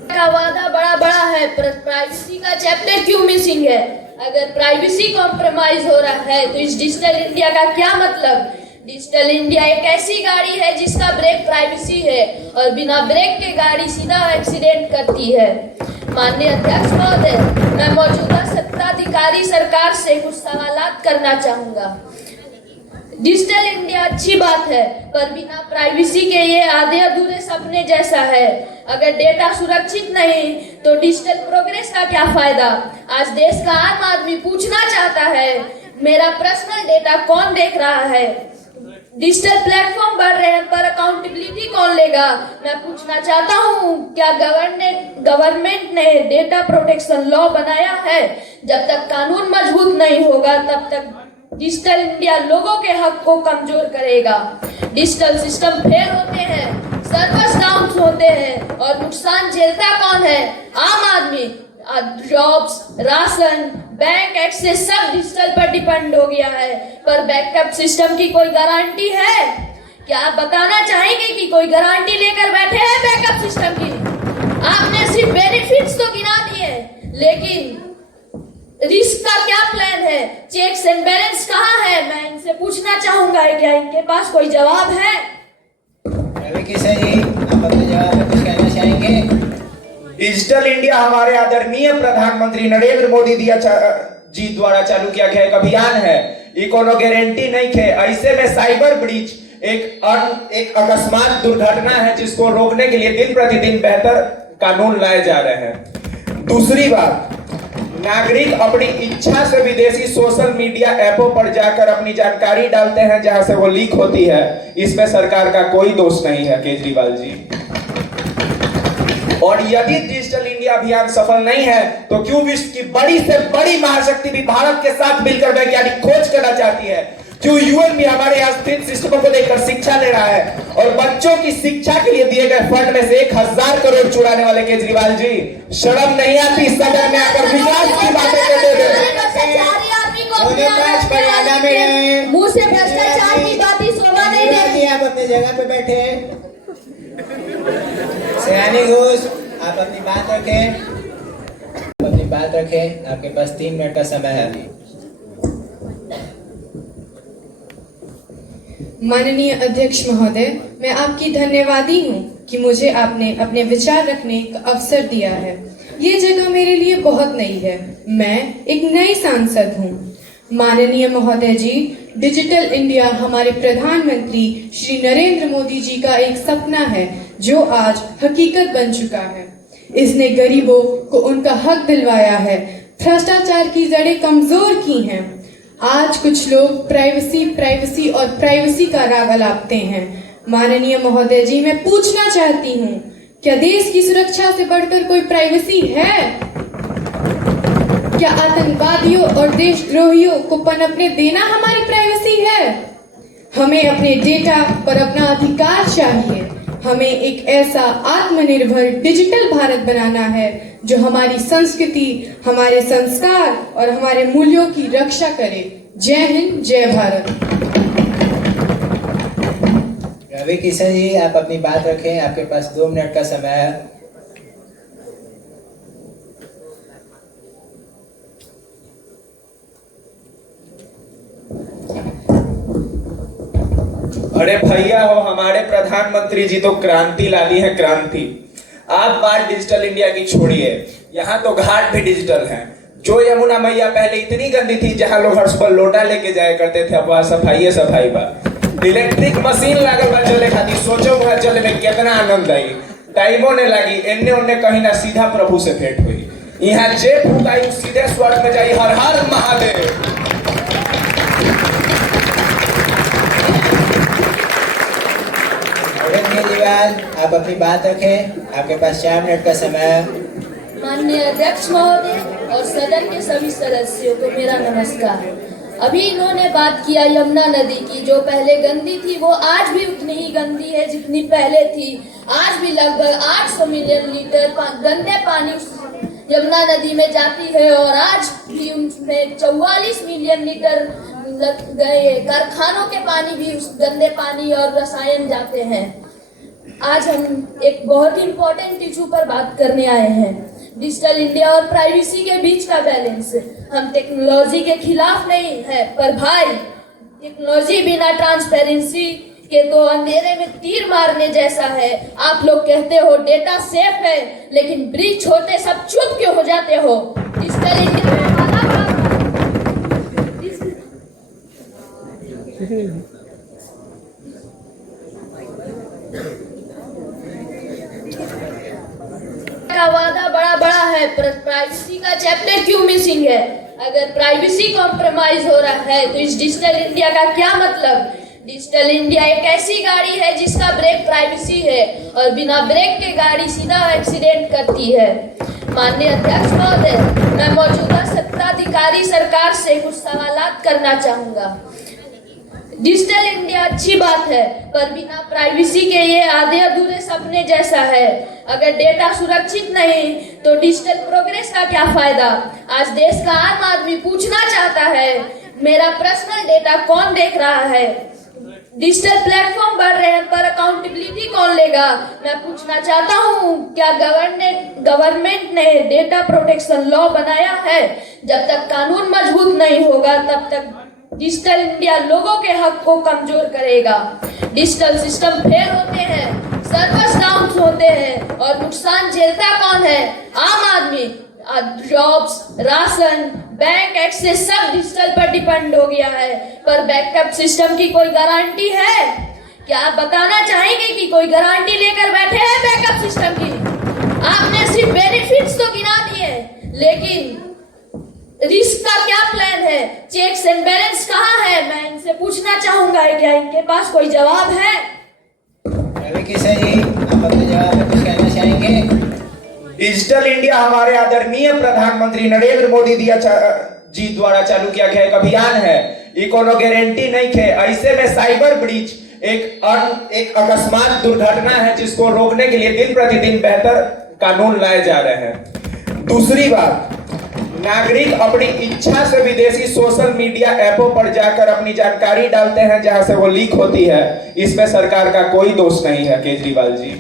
का वादा बड़ा है, पर प्राइवेसी का चैप्टर क्यों मिसिंग है? अगर प्राइवेसी कॉम्प्रोमाइज हो रहा है तो इस डिजिटल इंडिया का क्या मतलब? डिजिटल इंडिया एक ऐसी गाड़ी है जिसका ब्रेक प्राइवेसी है और बिना ब्रेक के गाड़ी सीधा एक्सीडेंट करती है। माननीय अध्यक्ष महोदय, मैं मौजूदा सत्ताधिकारी सरकार से कुछ सवालात करना चाहूंगा। डिजिटल इंडिया अच्छी बात है, पर बिना प्राइवेसी के ये आधे अधूरे सपने जैसा है। अगर डेटा सुरक्षित नहीं तो डिजिटल प्रोग्रेस का क्या फायदा? आज देश का आम आदमी पूछना चाहता है, मेरा पर्सनल डेटा कौन देख रहा है? डिजिटल प्लेटफॉर्म बढ़ रहे हैं, पर अकाउंटेबिलिटी कौन लेगा? मैं पूछना चाहता हूँ, क्या गवर्नमेंट ने डेटा प्रोटेक्शन लॉ बनाया है? जब तक कानून मजबूत नहीं होगा तब तक डिजिटल इंडिया लोगों के हक को कमजोर करेगा। डिजिटल सिस्टम फेल होते हैं, सर्वर्स डाउन होते हैं और नुकसान झेलता कौन है? आम आदमी। जॉब्स, राशन, बैंक एक्सेस सब डिजिटल पर डिपेंड हो गया है, पर बैकअप सिस्टम की कोई गारंटी है? क्या आप बताना चाहेंगे कि कोई गारंटी लेकर बैठे हैं बैकअप सिस्टम की? आपने सिर्फ बेनिफिट्स तो गिना दिए, लेकिन रिस्क का क्या प्लान है? चेक्स एंड बैलेंस कहाँ है? मैं इनसे पूछना चाहूंगा, क्या इनके पास कोई जवाब है? रवि किशन जी, आप अपने जवाब में कुछ कहना चाहेंगे? डिजिटल इंडिया हमारे आदरणीय प्रधानमंत्री नरेंद्र मोदी जी द्वारा चालू किया गया एक अभियान है। ये कोनो गारंटी नहीं है। ऐसे में साइबर ब्रीच एक अकस्मात दुर्घटना है जिसको रोकने के लिए दिन प्रतिदिन बेहतर कानून लाए जा रहे हैं। दूसरी बात, नागरिक अपनी इच्छा से विदेशी सोशल मीडिया ऐपों पर जाकर अपनी जानकारी डालते हैं जहां से वो लीक होती है, इसमें सरकार का कोई दोष नहीं है केजरीवाल जी। और यदि डिजिटल इंडिया अभियान सफल नहीं है तो क्यों विश्व की बड़ी से बड़ी महाशक्ति भी भारत के साथ मिलकर वैज्ञानिक खोज करना चाहती है? क्यों यूएन भी हमारे यहाँ स्थित सिस्टमों को लेकर शिक्षा ले रहा है? और बच्चों की शिक्षा के लिए दिए गए फंड में से 1000 करोड़ चुराने वाले केजरीवाल जी, शर्म नहीं आती सदन में आकर विकास की बातें करते हुए? मुंह से भ्रष्टाचार की बातें शोभा नहीं देती। आप अपनी जगह पे बैठे। सयानी घोष, आप अपनी बात रखें। आपके पास 3 मिनट का समय है। माननीय अध्यक्ष महोदय, मैं आपकी धन्यवादी हूँ कि मुझे आपने अपने विचार रखने का अवसर दिया है। ये जगह मेरे लिए बहुत नई है। मैं एक नई सांसद हूँ। माननीय महोदय जी, डिजिटल इंडिया हमारे प्रधानमंत्री श्री नरेंद्र मोदी जी का एक सपना है जो आज हकीकत बन चुका है। इसने गरीबों को उनका हक दिलवाया है, भ्रष्टाचार की जड़ें कमजोर की हैं। आज कुछ लोग प्राइवेसी और प्राइवेसी का राग अलापते हैं। माननीय महोदय जी, मैं पूछना चाहती हूँ, क्या देश की सुरक्षा से बढ़कर कोई प्राइवेसी है? क्या आतंकवादियों और देशद्रोहियों को पनपने देना हमारी प्राइवेसी है? हमें अपने डेटा पर अपना अधिकार चाहिए। हमें एक ऐसा आत्मनिर्भर डिजिटल भारत बनाना है जो हमारी संस्कृति, हमारे संस्कार और हमारे मूल्यों की रक्षा करे। जय हिंद, जय भारत। रवि किशन जी, आप अपनी बात रखें। आपके पास 2 मिनट का समय है। अरे भैया हो, हमारे प्रधानमंत्री जी तो क्रांति ला दी है, क्रांति। आप बात डिजिटल इंडिया की छोड़िए, यहाँ तो घाट भी डिजिटल हैं। जो यमुना मैया पहले इतनी गंदी थी जहाँ लोग हर सुबह लोटा लेके जाया करते थे, अब वहाँ सफाई बा। इलेक्ट्रिक मशीन लागल बा चले खाती, सोचो वहाँ चले में कितना आनंद आई। टाइमो ने लगी, एन्ने उन्ने कहीं ना सीधा प्रभु से भेंट हुई। यहाँ जे फूकाई सीधे स्वर्ग में जाई। हर हर महादेव। केजरीवाल, आप अपनी बात रखें। आपके पास 4 मिनट का समय है। माननीय अध्यक्ष महोदय और सदन के सभी सदस्यों को मेरा नमस्कार। अभी इन्होंने बात किया यमुना नदी की, जो पहले गंदी थी वो आज भी उतनी ही गंदी है जितनी पहले थी। आज भी लगभग 800 मिलियन लीटर गंदे पानी यमुना नदी में जाती है और आज भी उसमें 44 मिलियन लीटर गए कारखानों के पानी भी उस गंदे पानी और रसायन जाते हैं। आज हम एक बहुत इम्पोर्टेंट इशू पर बात करने आए हैं, डिजिटल इंडिया और प्राइवेसी के बीच का बैलेंस। हम टेक्नोलॉजी के खिलाफ नहीं है, पर भाई टेक्नोलॉजी बिना ट्रांसपेरेंसी के तो अंधेरे में तीर मारने जैसा है। आप लोग कहते हो डेटा सेफ है, लेकिन ब्रीच होते सब चुप क्यों हो जाते हो? डिजिटल इंडिया में का वादा बड़ा है, पर प्राइवेसी का चैप्टर क्यों मिसिंग है? अगर प्राइवेसी कॉम्प्रोमाइज हो रहा है तो इस डिजिटल इंडिया का क्या मतलब? डिजिटल इंडिया एक ऐसी गाड़ी है जिसका ब्रेक प्राइवेसी है और बिना ब्रेक के गाड़ी सीधा एक्सीडेंट करती है। माननीय अध्यक्ष महोदय, मैं मौजूदा सत्ताधिकारी सरकार से कुछ सवालात करना चाहूंगा। डिजिटल इंडिया अच्छी बात है, पर बिना प्राइवेसी के ये आधे अधूरे सपने जैसा है। अगर डेटा सुरक्षित नहीं तो डिजिटल प्रोग्रेस का क्या फायदा? आज देश का आम आदमी पूछना चाहता है, मेरा पर्सनल डेटा कौन देख रहा है? डिजिटल प्लेटफॉर्म बढ़ रहे हैं, पर अकाउंटेबिलिटी कौन लेगा? मैं पूछना चाहता हूँ, क्या गवर्नमेंट ने डेटा प्रोटेक्शन लॉ बनाया है? जब तक कानून मजबूत नहीं होगा तब तक डिजिटल इंडिया लोगों के हक को कमजोर करेगा। डिजिटल सिस्टम फेल होते हैं, सर्वर्स डाउन होते हैं और नुकसान झेलता कौन है? आम आदमी। जॉब्स, राशन, बैंक एक्सेस सब डिजिटल पर डिपेंड हो गया है, पर बैकअप सिस्टम की कोई गारंटी है? क्या आप बताना चाहेंगे कि कोई गारंटी लेकर बैठे हैं बैकअप सिस्टम की? आपने सिर्फ बेनिफिट्स तो गिना दिए, लेकिन रिस्क का क्या प्लान है? चेक्स एंड बैलेंस कहाँ है? मैं इनसे पूछना चाहूंगा, क्या इनके पास कोई जवाब है? रवि किशन जी, आप अपने जवाब में कुछ कहना चाहेंगे? डिजिटल इंडिया हमारे आदरणीय प्रधानमंत्री नरेंद्र मोदी जी द्वारा चालू किया गया एक अभियान है। ये कोनो गारंटी नहीं है। ऐसे में साइबर ब्रीच एक अकस्मात दुर्घटना है जिसको रोकने के लिए दिन प्रतिदिन बेहतर कानून लाए जा रहे हैं। दूसरी बात, नागरिक अपनी इच्छा से विदेशी सोशल मीडिया ऐपों पर जाकर अपनी जानकारी डालते हैं जहां से वो लीक होती है। इसमें सरकार का कोई दोष नहीं है केजरीवाल जी।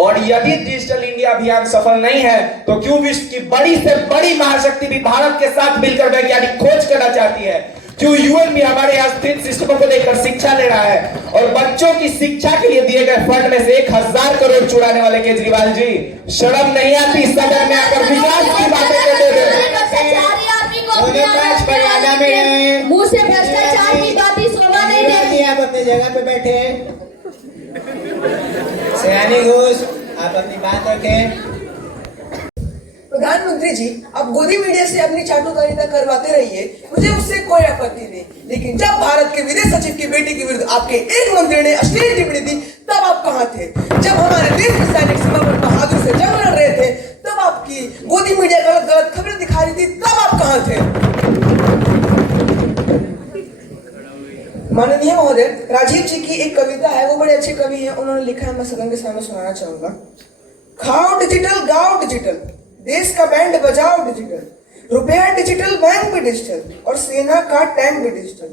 और यदि डिजिटल इंडिया अभियान सफल नहीं है तो क्यों विश्व की बड़ी से बड़ी महाशक्ति भी भारत के साथ मिलकर वैज्ञानिक खोज करना चाहती है? क्यों यूएन भी हमारे यहाँ स्थित सिस्टमों को लेकर शिक्षा ले रहा है? और बच्चों की शिक्षा के लिए दिए गए फंड में से 1000 करोड़ चुराने वाले केजरीवाल जी, शर्म नहीं आती सदन में आकर विकास की बातें करते हुए? मुंह से भ्रष्टाचार की बातें शोभा नहीं देती। आप अपनी जगह पे बैठे। सयानी घोष, आप अपनी बात रखें। प्रधानमंत्री जी, आप गोदी मीडिया से अपनी चाटुकारिता करवाते रहिए, मुझे उससे कोई आपत्ति नहीं। लेकिन जब भारत के विदेश सचिव की बेटी के विरुद्ध आपके एक मंत्री ने अश्लील टिप्पणी दी, तब आप कहाँ थे? जब हमारे देश के सैनिक सीमा पर बहादुर से जंग लड़ रहे थे, तब आपकी गोदी मीडिया गलत खबरें दिखा रही थी, तब आप कहाँ थे? माननीय महोदय, राजीव जी की एक कविता है, वो बड़े अच्छे कवि हैं, उन्होंने लिखा है, मैं सदन के सामने सुनाना चाहूंगा। खाओ डिजिटल, गाओ डिजिटल, देश का बैंड बजाओ डिजिटल, रुपया डिजिटल, बैंक भी डिजिटल और सेना का टैंक भी डिजिटल।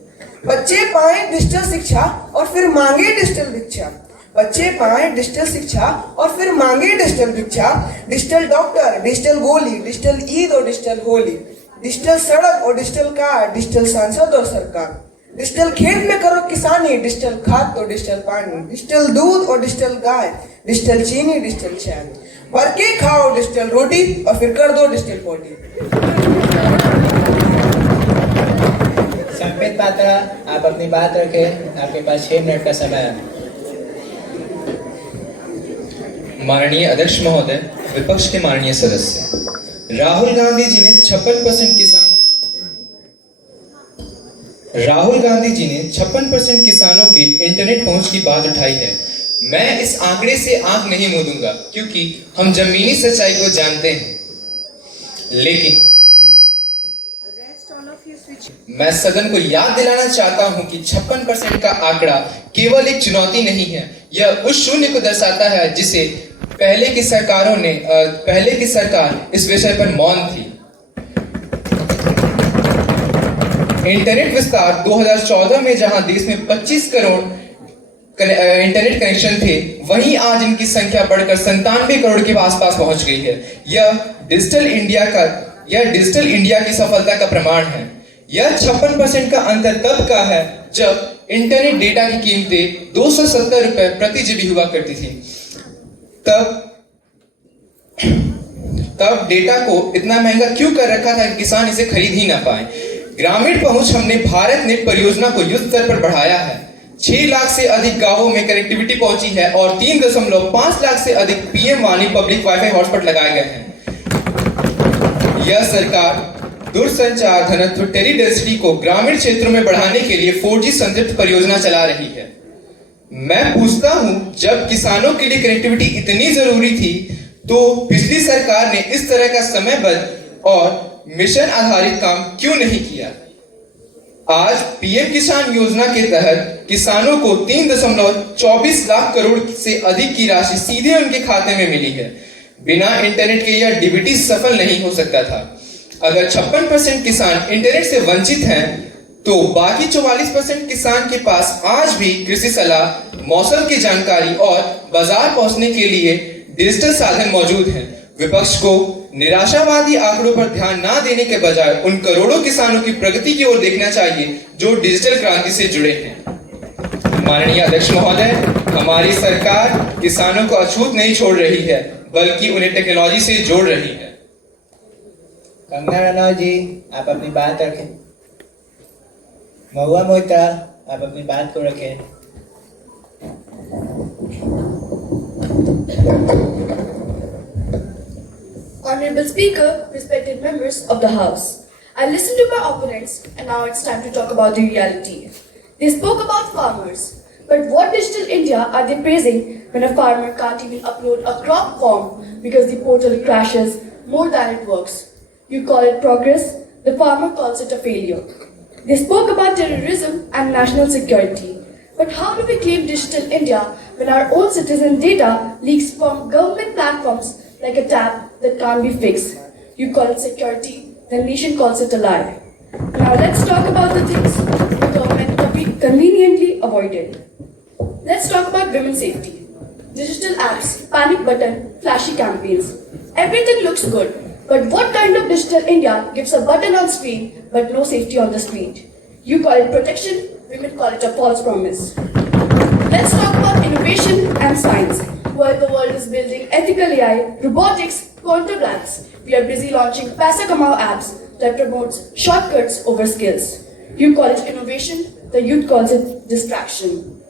बच्चे पाएं डिजिटल शिक्षा और फिर मांगे डिजिटल भिक्षा। बच्चे पाएं डिजिटल शिक्षा और फिर मांगे डिजिटल भिक्षा। डिजिटल डॉक्टर, डिजिटल गोली, डिजिटल ईद और डिजिटल होली, डिजिटल सड़क और डिजिटल कार, डिजिटल सांसद और सरकार। डिजिटल खेत में करो किसानी, डिजिटल खाद तो डिजिटल पानी, डिजिटल दूध और डिजिटल गाय, डिजिटल चीनी, डिजिटल चाय। भर के खाओ डिजिटल रोटी और फिर कर दो डिजिटल पोटी। संबित पात्रा, आप अपनी बात रखें, आपके पास 6 मिनट का समय है। माननीय अध्यक्ष महोदय, विपक्ष के माननीय सदस्य, राहुल गांधी जी ने 56% किसानों की इंटरनेट पहुंच की बात उठाई है। मैं इस आंकड़े से आंख नहीं मूंदूंगा क्योंकि हम जमीनी सच्चाई को जानते हैं। लेकिन मैं सदन को याद दिलाना चाहता हूं कि 56% का आंकड़ा केवल एक चुनौती नहीं है, यह उस शून्य को दर्शाता है जिसे पहले की सरकार इस विषय पर मौन थी। इंटरनेट विस्तार 2014 में जहां देश में 25 करोड़ इंटरनेट कनेक्शन थे, वहीं आज इनकी संख्या बढ़कर 97 करोड़ के आसपास पहुंच गई है। यह डिजिटल इंडिया की सफलता का प्रमाण है। यह 56% का अंतर तब का है जब इंटरनेट डेटा की कीमतें 270 रुपए प्रति जीबी हुआ करती थी। तब डेटा को इतना महंगा क्यों कर रखा था कि किसान इसे खरीद ही ना पाए। ग्रामीण पहुंच हमने भारत नेट परियोजना को युद्ध स्तर पर बढ़ाया है। 6 लाख से अधिक गांवों में कनेक्टिविटी पहुंची है और 3.5 लाख से अधिक पीएम वाणी पब्लिक वाईफाई हॉटस्पॉट लगाए गए हैं। यह सरकार दूरसंचार घनत्व टेलीडेंसिटी को ग्रामीण क्षेत्रों में बढ़ाने के लिए 4G संतृप्त परियोजना चला रही है। मैं पूछता हूं, जब किसानों के लिए कनेक्टिविटी इतनी जरूरी थी तो पिछली सरकार ने इस तरह का समयबद्ध और मिशन आधारित काम क्यों नहीं किया? आज पीएम किसान योजना के तहत किसानों को 3.24 लाख करोड़ से अधिक की राशि सीधे उनके खाते में मिली है। बिना इंटरनेट के यह डीबीटी सफल नहीं हो सकता था। अगर 56% किसान इंटरनेट से वंचित हैं, तो बाकी 44% किसान के पास आज भी कृषि सलाह, मौसम की जानकारी और बाजार पहुंचने के लिए डिजिटल साधन मौजूद हैं। विपक्ष को निराशावादी आंकड़ों पर ध्यान ना देने के बजाय उन करोड़ों किसानों की प्रगति की ओर देखना चाहिए जो डिजिटल क्रांति से जुड़े हैं। माननीय अध्यक्ष महोदय, हमारी सरकार किसानों को अछूत नहीं छोड़ रही है, बल्कि उन्हें टेक्नोलॉजी से जोड़ रही है। कंगना रनौत जी, आप अपनी बात रखें। महुआ मोहित्रा, आप अपनी बात को रखें। Honorable Speaker, respected members of the House. I listened to my opponents and now it's time to talk about the reality. They spoke about farmers, but what digital India are they praising when a farmer can't even upload a crop form because the portal crashes more than it works? You call it progress, the farmer calls it a failure. They spoke about terrorism and national security. But how do we claim digital India when our own citizen data leaks from government platforms like a tap that can't be fixed? You call it security, the nation calls it a lie. Now let's talk about the things the government conveniently avoided. Let's talk about women's safety. Digital apps, panic button, flashy campaigns. Everything looks good. But what kind of digital India gives a button on screen but no safety on the street? You call it protection, women call it a false promise. Let's talk about innovation and science. While the world is building ethical AI, robotics, quantum labs, we are busy launching Paisa Kamao apps that promotes shortcuts over skills. You call it innovation, the youth calls it distraction.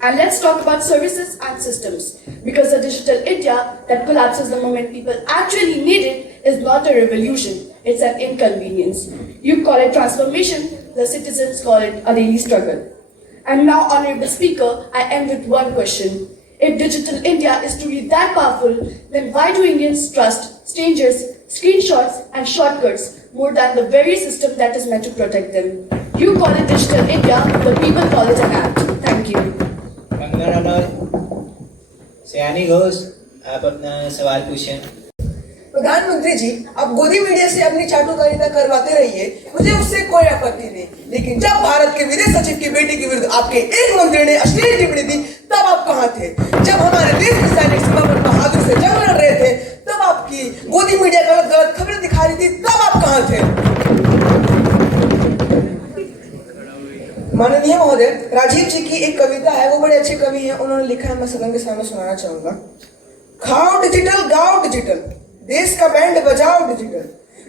And let's talk about services and systems. Because the digital India that collapses the moment people actually need it is not a revolution, it's an inconvenience. You call it transformation, the citizens call it a daily struggle. And now, Honorable Speaker, I end with one question. If digital India is truly that powerful, then why do Indians trust strangers, screenshots and shortcuts more than the very system that is meant to protect them? You call it digital India, the people call it an act. Thank you. सयानी घोष, आप अपना सवाल पूछें। प्रधानमंत्री जी, आप गोदी media से अपनी चाटुकारिता करवाते रहिए, मुझे उससे कोई आपत्ति नहीं। लेकिन जब भारत के विदेश सचिव की बेटी के विरुद्ध आपके एक मंत्री ने अश्लील टिप्पणी दी, तब आप कहाँ थे? जब हमारे देश के सैनिक सीमा पर बहादुर से जंग लड़ रहे थे, तब आपकी गोदी मीडिया गलत खबरें दिखा रही थी, तब आप कहाँ थे? माननीय महोदय, राजीव जी की एक कविता है, वो बड़े अच्छे कवि हैं, उन्होंने लिखा है, मैं सदन के सामने सुनाना चाहूंगा। खाओ डिजिटल, गाओ डिजिटल, देश का बैंड बजाओ डिजिटल,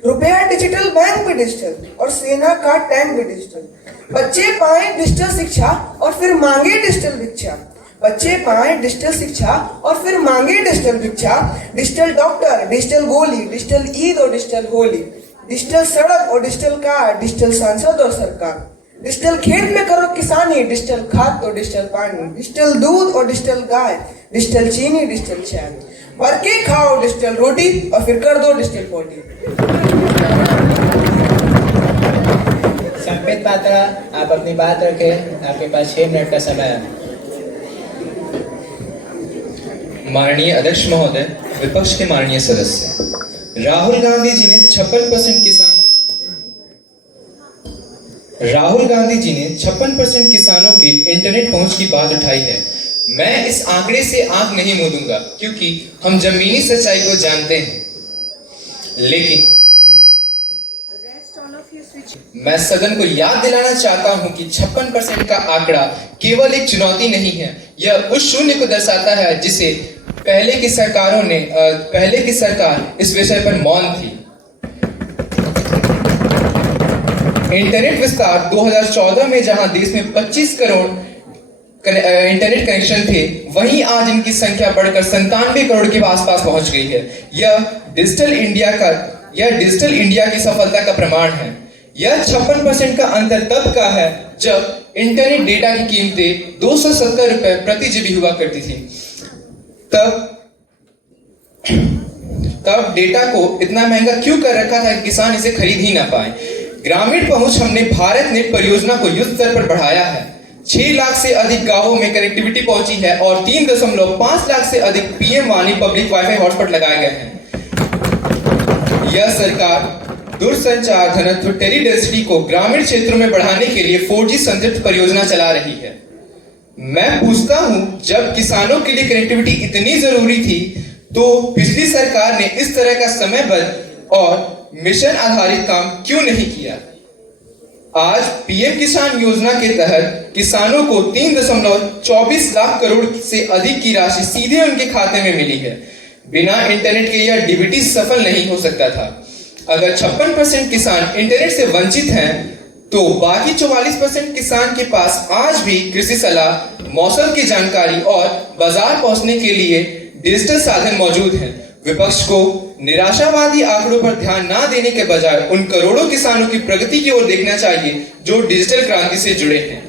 रुपया डिजिटल, बैंक भी डिजिटल और सेना का टैंक भी डिजिटल। बच्चे पाएं डिजिटल शिक्षा और फिर मांगे डिजिटल भिक्षा। बच्चे पाएं डिजिटल शिक्षा और फिर मांगे डिजिटल भिक्षा। डिजिटल डॉक्टर, डिजिटल गोली, डिजिटल ईद और डिजिटल होली, डिजिटल सड़क और डिजिटल कार, डिजिटल सांसद और सरकार। डिजिटल खेत में करो किसानी, डिजिटल खाद तो डिजिटल पानी, डिजिटल दूध और डिजिटल गाय, डिजिटल चीनी, डिजिटल चाय। भर के खाओ डिजिटल रोटी और फिर कर दो डिजिटल पोटी। संपित पात्रा, आप अपनी बात रखें, आपके पास 6 मिनट का समय है। माननीय अध्यक्ष महोदय, विपक्ष के माननीय सदस्य, राहुल गांधी जी ने 56% किसानों के इंटरनेट पहुंच की बात उठाई है। मैं इस आंकड़े से आंख नहीं मूंदूंगा क्योंकि हम जमीनी सच्चाई को जानते हैं, लेकिन मैं सदन को याद दिलाना चाहता हूं कि 56% का आंकड़ा केवल एक चुनौती नहीं है, यह उस शून्य को दर्शाता है जिसे पहले की सरकार इस विषय पर मौन थी। इंटरनेट विस्तार 2014 में जहां देश में 25 करोड़ इंटरनेट कनेक्शन थे, वहीं आज इनकी संख्या बढ़कर 97 करोड़ के आसपास पहुंच गई है। यह डिजिटल इंडिया की सफलता का प्रमाण है। यह 56% का अंतर तब का है जब इंटरनेट डेटा की कीमतें 270 रुपए प्रति जीबी हुआ करती थी। तब डेटा को इतना महंगा क्यों कर रखा था कि किसान इसे खरीद ही ना पाए। ग्रामीण पहुंच हमने भारत नेट परियोजना को युद्ध स्तर पर बढ़ाया है। 6 लाख से अधिक गांवों में कनेक्टिविटी पहुंची है और 3.5 लाख से अधिक पीएम वाणी पब्लिक वाईफाई हॉटस्पॉट लगाए गए हैं। यह सरकार दूरसंचार घनत्व टेलीडेंसिटी को ग्रामीण क्षेत्रों में बढ़ाने के लिए 4G संतृप्त परियोजना चला रही है। मैं पूछता हूं, जब किसानों के लिए कनेक्टिविटी इतनी जरूरी थी तो पिछली सरकार ने इस तरह का समयबद्ध और मिशन आधारित काम क्यों नहीं किया। आज पीएम किसान योजना के तहत किसानों को 3.24 लाख करोड़ से अधिक की राशि सीधे उनके खाते में मिली है। बिना इंटरनेट के यह डीबीटी सफल नहीं हो सकता था। अगर 56% किसान इंटरनेट से वंचित हैं, तो बाकी 44% किसान के पास आज भी कृषि सलाह, मौसम की जानकारी और बाजार पहुंचने के लिए डिजिटल साधन मौजूद हैं। विपक्ष को निराशावादी आंकड़ों पर ध्यान न देने के बजाय उन करोड़ों किसानों की प्रगति की ओर देखना चाहिए जो डिजिटल क्रांति से जुड़े हैं।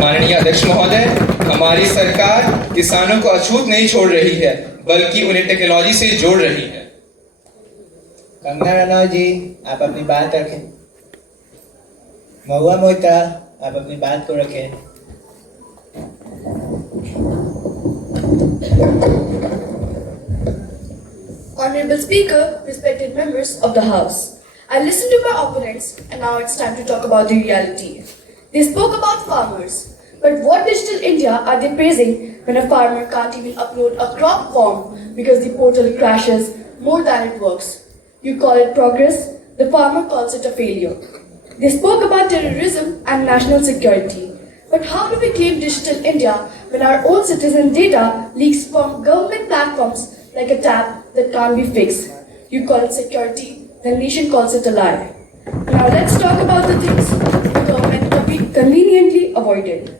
माननीय अध्यक्ष महोदय, हमारी सरकार किसानों को अछूत नहीं छोड़ रही है, बल्कि उन्हें टेक्नोलॉजी से जोड़ रही है। कंगना रनौत जी, आप अपनी बात रखें। महुआ मोहित्रा, आप अपनी बात को रखें। Honorable Speaker, respected members of the House, I listened to my opponents and now it's time to talk about the reality. They spoke about farmers, but what digital India are they praising when a farmer can't even upload a crop form because the portal crashes more than it works? You call it progress, the farmer calls it a failure. They spoke about terrorism and national security. But how do we claim digital India when our own citizen data leaks from government platforms like a tap that can't be fixed? You call it security, the nation calls it a lie. Now let's talk about the things the government conveniently avoided.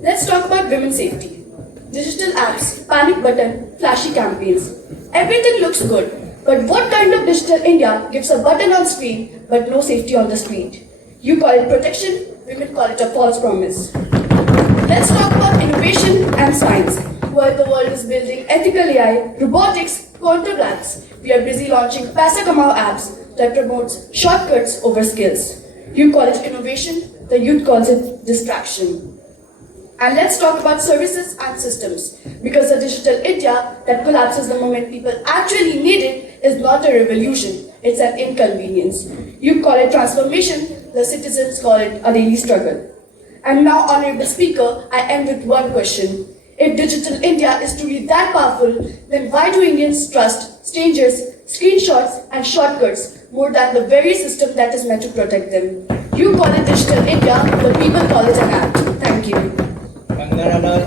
Let's talk about women's safety. Digital apps, panic button, flashy campaigns. Everything looks good. But what kind of digital India gives a button on screen but no safety on the street? You call it protection, women call it a false promise. Let's talk about innovation and science. While the world is building ethical AI, robotics, quantum labs, we are busy launching Paisa Kamao apps that promotes shortcuts over skills. You call it innovation, the youth calls it distraction. And let's talk about services and systems. Because a digital India that collapses the moment people actually need it is not a revolution, it's an inconvenience. You call it transformation, the citizens call it a daily struggle. And now, Honorable Speaker, I end with one question. If digital India is truly that powerful, then why do Indians trust strangers, screenshots and shortcuts more than the very system that is meant to protect them? You call it digital India, the people call it an act. Thank you. Kangana Ranaut,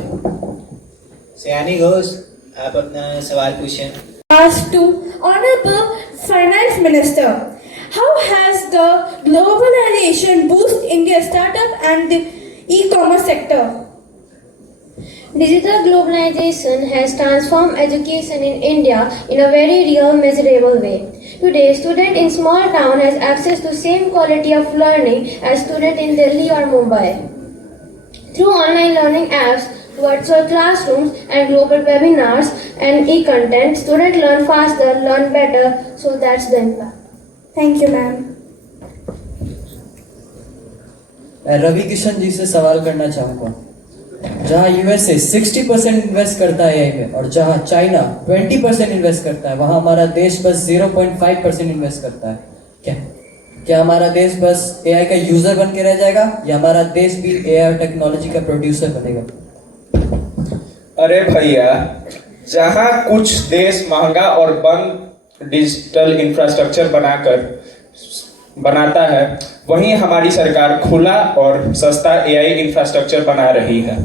सयानी घोष, आप अपना सवाल पूछें। Asked to Honorable Finance Minister, how has the globalization boosted India's startup and the e-commerce sector? Digital globalization has transformed education in India in a very real, measurable way. Today, student in small town has access to same quality of learning as student in Delhi or Mumbai. Through online learning apps, virtual classrooms and global webinars and e-content, students learn faster, learn better, so that's the impact. Thank you, ma'am. मैं रवि किशन जी से सवाल करना चाहूँगा। जहाँ USA 60% invest करता है AI में और जहाँ चाइना 20% इन्वेस्ट करता है, वहाँ हमारा देश बस 0.5% इन्वेस्ट करता है। क्या हमारा देश बस एआई का यूजर बन के रह जाएगा या हमारा देश भी एआई टेक्नोलॉजी का प्रोड्यूसर बनेगा? अरे भैया, जहां कुछ देश महंगा और बंद डिजिटल इंफ्रास्ट्रक्चर बनाता है, वहीं हमारी सरकार खुला और सस्ता एआई इंफ्रास्ट्रक्चर बना रही है।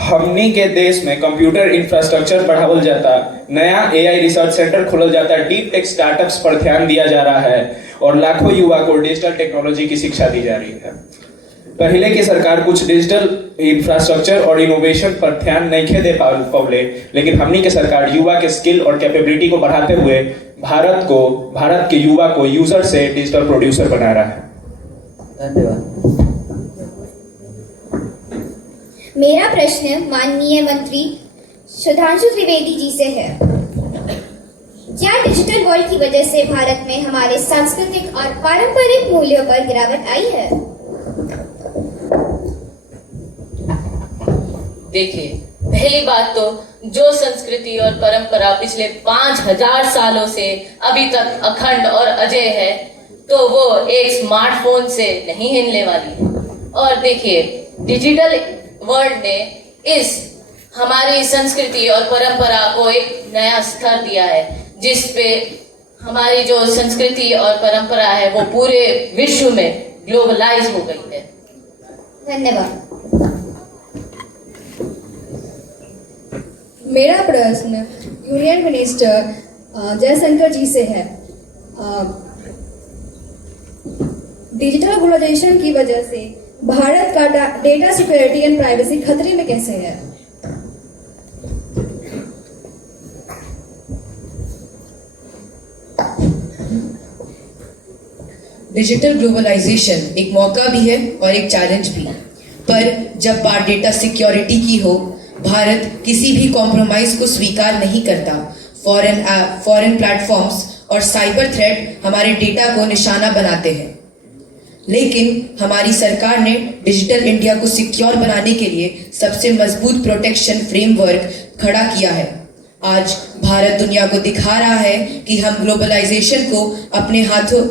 हमनी के देश में कंप्यूटर इंफ्रास्ट्रक्चर बढ़ावल जाता, नया एआई रिसर्च सेंटर खोलल जाता, डीप टेक स्टार्टअप्स पर ध्यान दिया जा रहा है और लाखों युवा को डिजिटल टेक्नोलॉजी की शिक्षा दी जा रही है। पहले की सरकार कुछ डिजिटल इंफ्रास्ट्रक्चर और इनोवेशन पर ध्यान नहीं दे पावले, लेकिन हमनी के सरकार युवा के स्किल और कैपेबिलिटी को बढ़ाते हुए भारत के युवा को यूजर से डिजिटल प्रोड्यूसर बना रहा है। धन्यवाद। मेरा प्रश्न माननीय मंत्री सुधांशु त्रिवेदी जी से है। क्या डिजिटल वर्ल्ड की वजह से भारत में हमारे सांस्कृतिक और पारंपरिक मूल्यों पर गिरावट आई है? देखिए, पहली बात तो जो संस्कृति और परंपरा पिछले 5000 सालों से अभी तक अखंड और अजय है, तो वो एक स्मार्टफोन से नहीं हिलने वाली है। और देखिए, डिजिटल वर्ल्ड ने इस हमारी संस्कृति और परंपरा को एक नया स्तर दिया है, जिस पे हमारी जो संस्कृति और परंपरा है वो पूरे विश्व में ग्लोबलाइज हो गई है। धन्यवाद। मेरा प्रश्न यूनियन मिनिस्टर जयशंकर जी से है। डिजिटल ग्लोबलाइजेशन की वजह से भारत का डेटा सिक्योरिटी एंड प्राइवेसी खतरे में कैसे है? डिजिटल ग्लोबलाइजेशन एक मौका भी है और एक चैलेंज भी। पर जब बात डेटा सिक्योरिटी की हो, भारत किसी भी कॉम्प्रोमाइज को स्वीकार नहीं करता। फॉरेन प्लेटफॉर्म्स और साइबर थ्रेट हमारे डेटा को निशाना बनाते हैं, लेकिन हमारी सरकार ने डिजिटल इंडिया को सिक्योर बनाने के लिए सबसे मजबूत प्रोटेक्शन फ्रेमवर्क खड़ा किया है। आज भारत दुनिया को दिखा रहा है कि हम ग्लोबलाइजेशन को अपने हाथों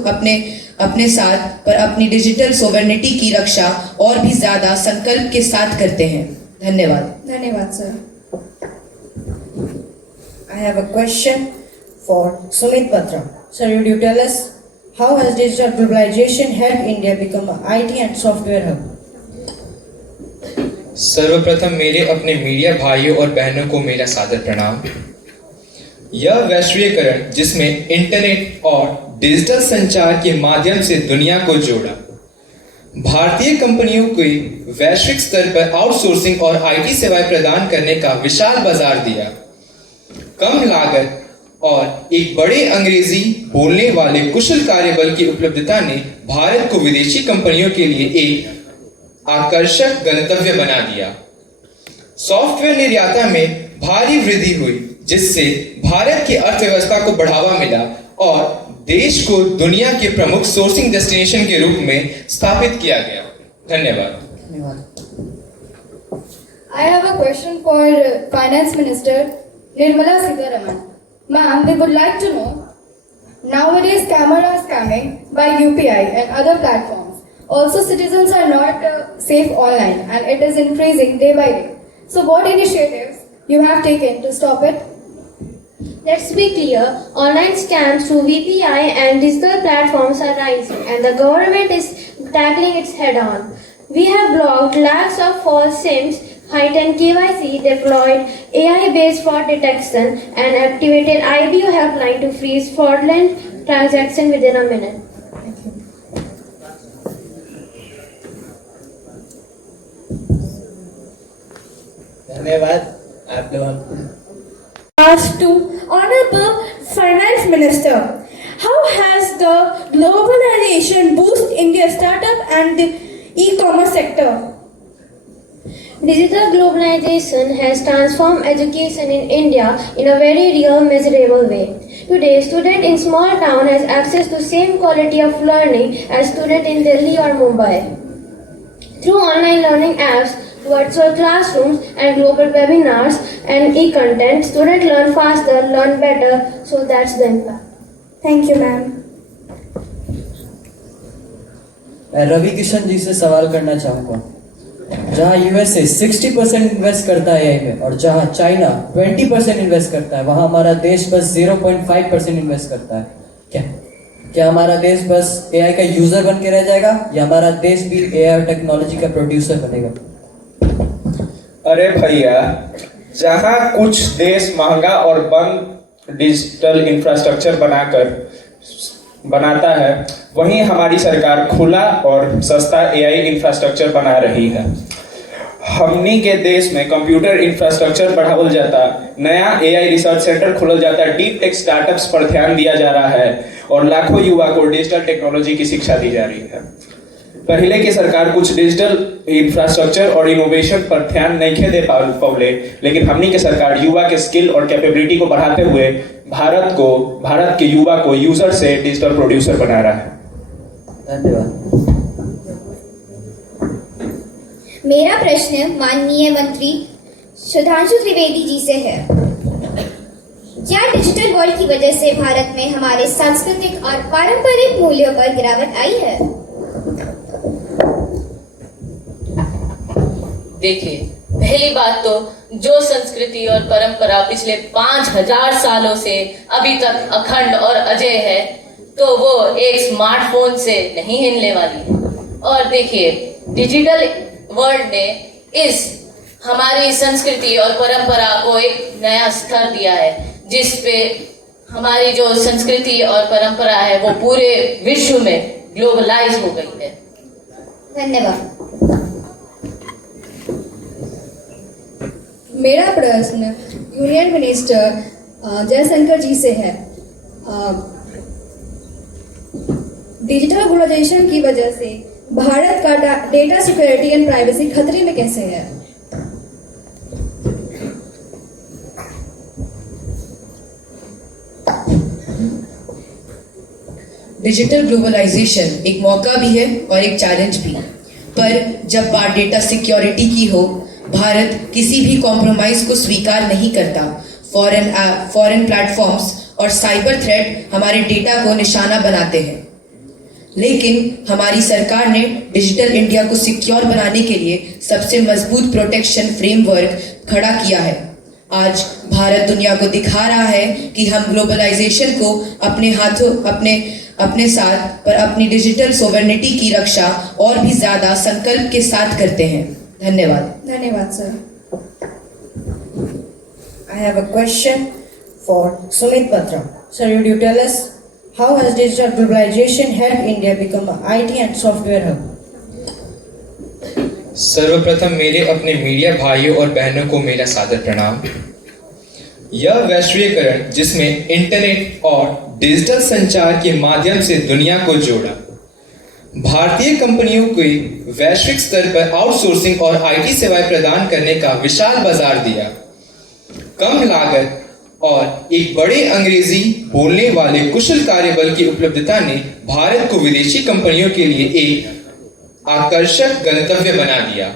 अपने साथ पर अपनी डिजिटल सोवरेनिटी की रक्षा और भी ज्यादा संकल्प के साथ करते हैं। धन्यवाद। धन्यवाद sir. I have a question for Sumit Batra. Sir, would you tell us how has digital globalization helped India become an IT and software hub? सर्वप्रथम मेरे अपने मीडिया भाइयों और बहनों को मेरा सादर प्रणाम। यह वैश्वीकरण जिसमें इंटरनेट और डिजिटल संचार के माध्यम से दुनिया को जोड़ा, भारतीय कंपनियों को वैश्विक स्तर पर आउटसोर्सिंग और आईटी सेवाएं प्रदान करने का विशाल बाजार दिया। कम लागत और एक बड़े अंग्रेजी बोलने वाले कुशल कार्यबल की उपलब्धता ने भारत को विदेशी कंपनियों के लिए एक आकर्षक गंतव्य बना दिया। सॉफ्टवेयर निर्यात में भारी वृद्धि हुई, जिससे भारत की अर्थव्यवस्था को बढ़ावा मिला और देश को दुनिया के प्रमुख सोर्सिंग डेस्टिनेशन के रूप में स्थापित किया गया। धन्यवाद। I have a question for Finance Minister Nirmala Sitharaman. Ma'am, we would like to know, nowadays cameras are scamming by UPI and other platforms. Also, citizens are not safe online and it is increasing day by day. So what initiatives you have taken to stop it? Let's be clear, online scams through VPI and digital platforms are rising and the government is tackling its head on. We have blocked lakhs of false SIMs, heightened KYC, deployed AI-based fraud detection and activated IBO helpline to freeze fraudulent transactions within a minute. धन्यवाद आप लोगों। Asked to Honorable Finance Minister, how has the globalization boosted India's startup and the e-commerce sector? Digital globalization has transformed education in India in a very real, measurable way. Today, student in small town has access to same quality of learning as student in Delhi or Mumbai. Through online learning apps, virtual classrooms and global webinars and e-content, students learn faster, learn better, so that's the impact. Thank you, ma'am. मैं रवि किशन जी से सवाल करना चाहूँगा। जहाँ USA 60% invest करता है AI में और जहाँ चाइना 20% इन्वेस्ट करता है, वहाँ हमारा देश बस 0.5% इन्वेस्ट करता है। क्या हमारा देश बस एआई का यूजर बन के रह जाएगा या हमारा देश भी एआई टेक्नोलॉजी का प्रोड्यूसर बनेगा? अरे भैया, जहां कुछ देश महंगा और बंद डिजिटल इंफ्रास्ट्रक्चर बनाता है, वहीं हमारी सरकार खुला और सस्ता एआई इंफ्रास्ट्रक्चर बना रही है। हमनी के देश में कंप्यूटर इंफ्रास्ट्रक्चर बढ़ावल जाता, नया एआई रिसर्च सेंटर खोलल जाता, डीप टेक स्टार्टअप्स पर ध्यान दिया जा रहा है और लाखों युवा को डिजिटल टेक्नोलॉजी की शिक्षा दी जा रही है। पहले की सरकार कुछ डिजिटल इंफ्रास्ट्रक्चर और इनोवेशन पर ध्यान नहीं दे पावले, लेकिन हमनी के सरकार युवा के स्किल और कैपेबिलिटी को बढ़ाते हुए भारत के युवा को यूजर से डिजिटल प्रोड्यूसर बना रहा है। धन्यवाद। मेरा प्रश्न माननीय मंत्री सुधांशु त्रिवेदी जी से है। क्या डिजिटल वर्ल्ड की वजह से भारत में हमारे सांस्कृतिक और पारंपरिक मूल्यों पर गिरावट आई है? देखिए, पहली बात तो जो संस्कृति और परंपरा पिछले 5000 सालों से अभी तक अखंड और अजय है, तो वो एक स्मार्टफोन से नहीं हिलने वाली। और देखिए, डिजिटल वर्ल्ड ने इस हमारी संस्कृति और परंपरा को एक नया स्तर दिया है, जिस पे हमारी जो संस्कृति और परंपरा है वो पूरे विश्व में ग्लोबलाइज हो गई है। धन्यवाद। मेरा प्रश्न यूनियन मिनिस्टर जयशंकर जी से है। डिजिटल ग्लोबलाइजेशन की वजह से भारत का डेटा सिक्योरिटी एंड प्राइवेसी खतरे में कैसे है? डिजिटल ग्लोबलाइजेशन एक मौका भी है और एक चैलेंज भी। पर जब बात डेटा सिक्योरिटी की हो, भारत किसी भी कॉम्प्रोमाइज को स्वीकार नहीं करता। फॉरेन प्लेटफॉर्म्स और साइबर थ्रेट हमारे डेटा को निशाना बनाते हैं, लेकिन हमारी सरकार ने डिजिटल इंडिया को सिक्योर बनाने के लिए सबसे मजबूत प्रोटेक्शन फ्रेमवर्क खड़ा किया है। आज भारत दुनिया को दिखा रहा है कि हम ग्लोबलाइजेशन को अपने हाथों अपने साथ पर अपनी डिजिटल सोवरेनिटी की रक्षा और भी ज्यादा संकल्प के साथ करते हैं। धन्यवाद। धन्यवाद sir. I have a question for Sumit Patra. Sir, would you tell us how has digital globalization helped India become an IT and software hub? सर्वप्रथम मेरे अपने मीडिया भाइयों और बहनों को मेरा सादर प्रणाम। यह वैश्वीकरण जिसमें इंटरनेट और डिजिटल संचार के माध्यम से दुनिया को जोड़ा, भारतीय कंपनियों को वैश्विक स्तर पर आउटसोर्सिंग और आईटी सेवाएं प्रदान करने का विशाल बाजार दिया। कम लागत और एक बड़े अंग्रेजी बोलने वाले कुशल कार्यबल की उपलब्धता ने भारत को विदेशी कंपनियों के लिए एक आकर्षक गंतव्य बना दिया।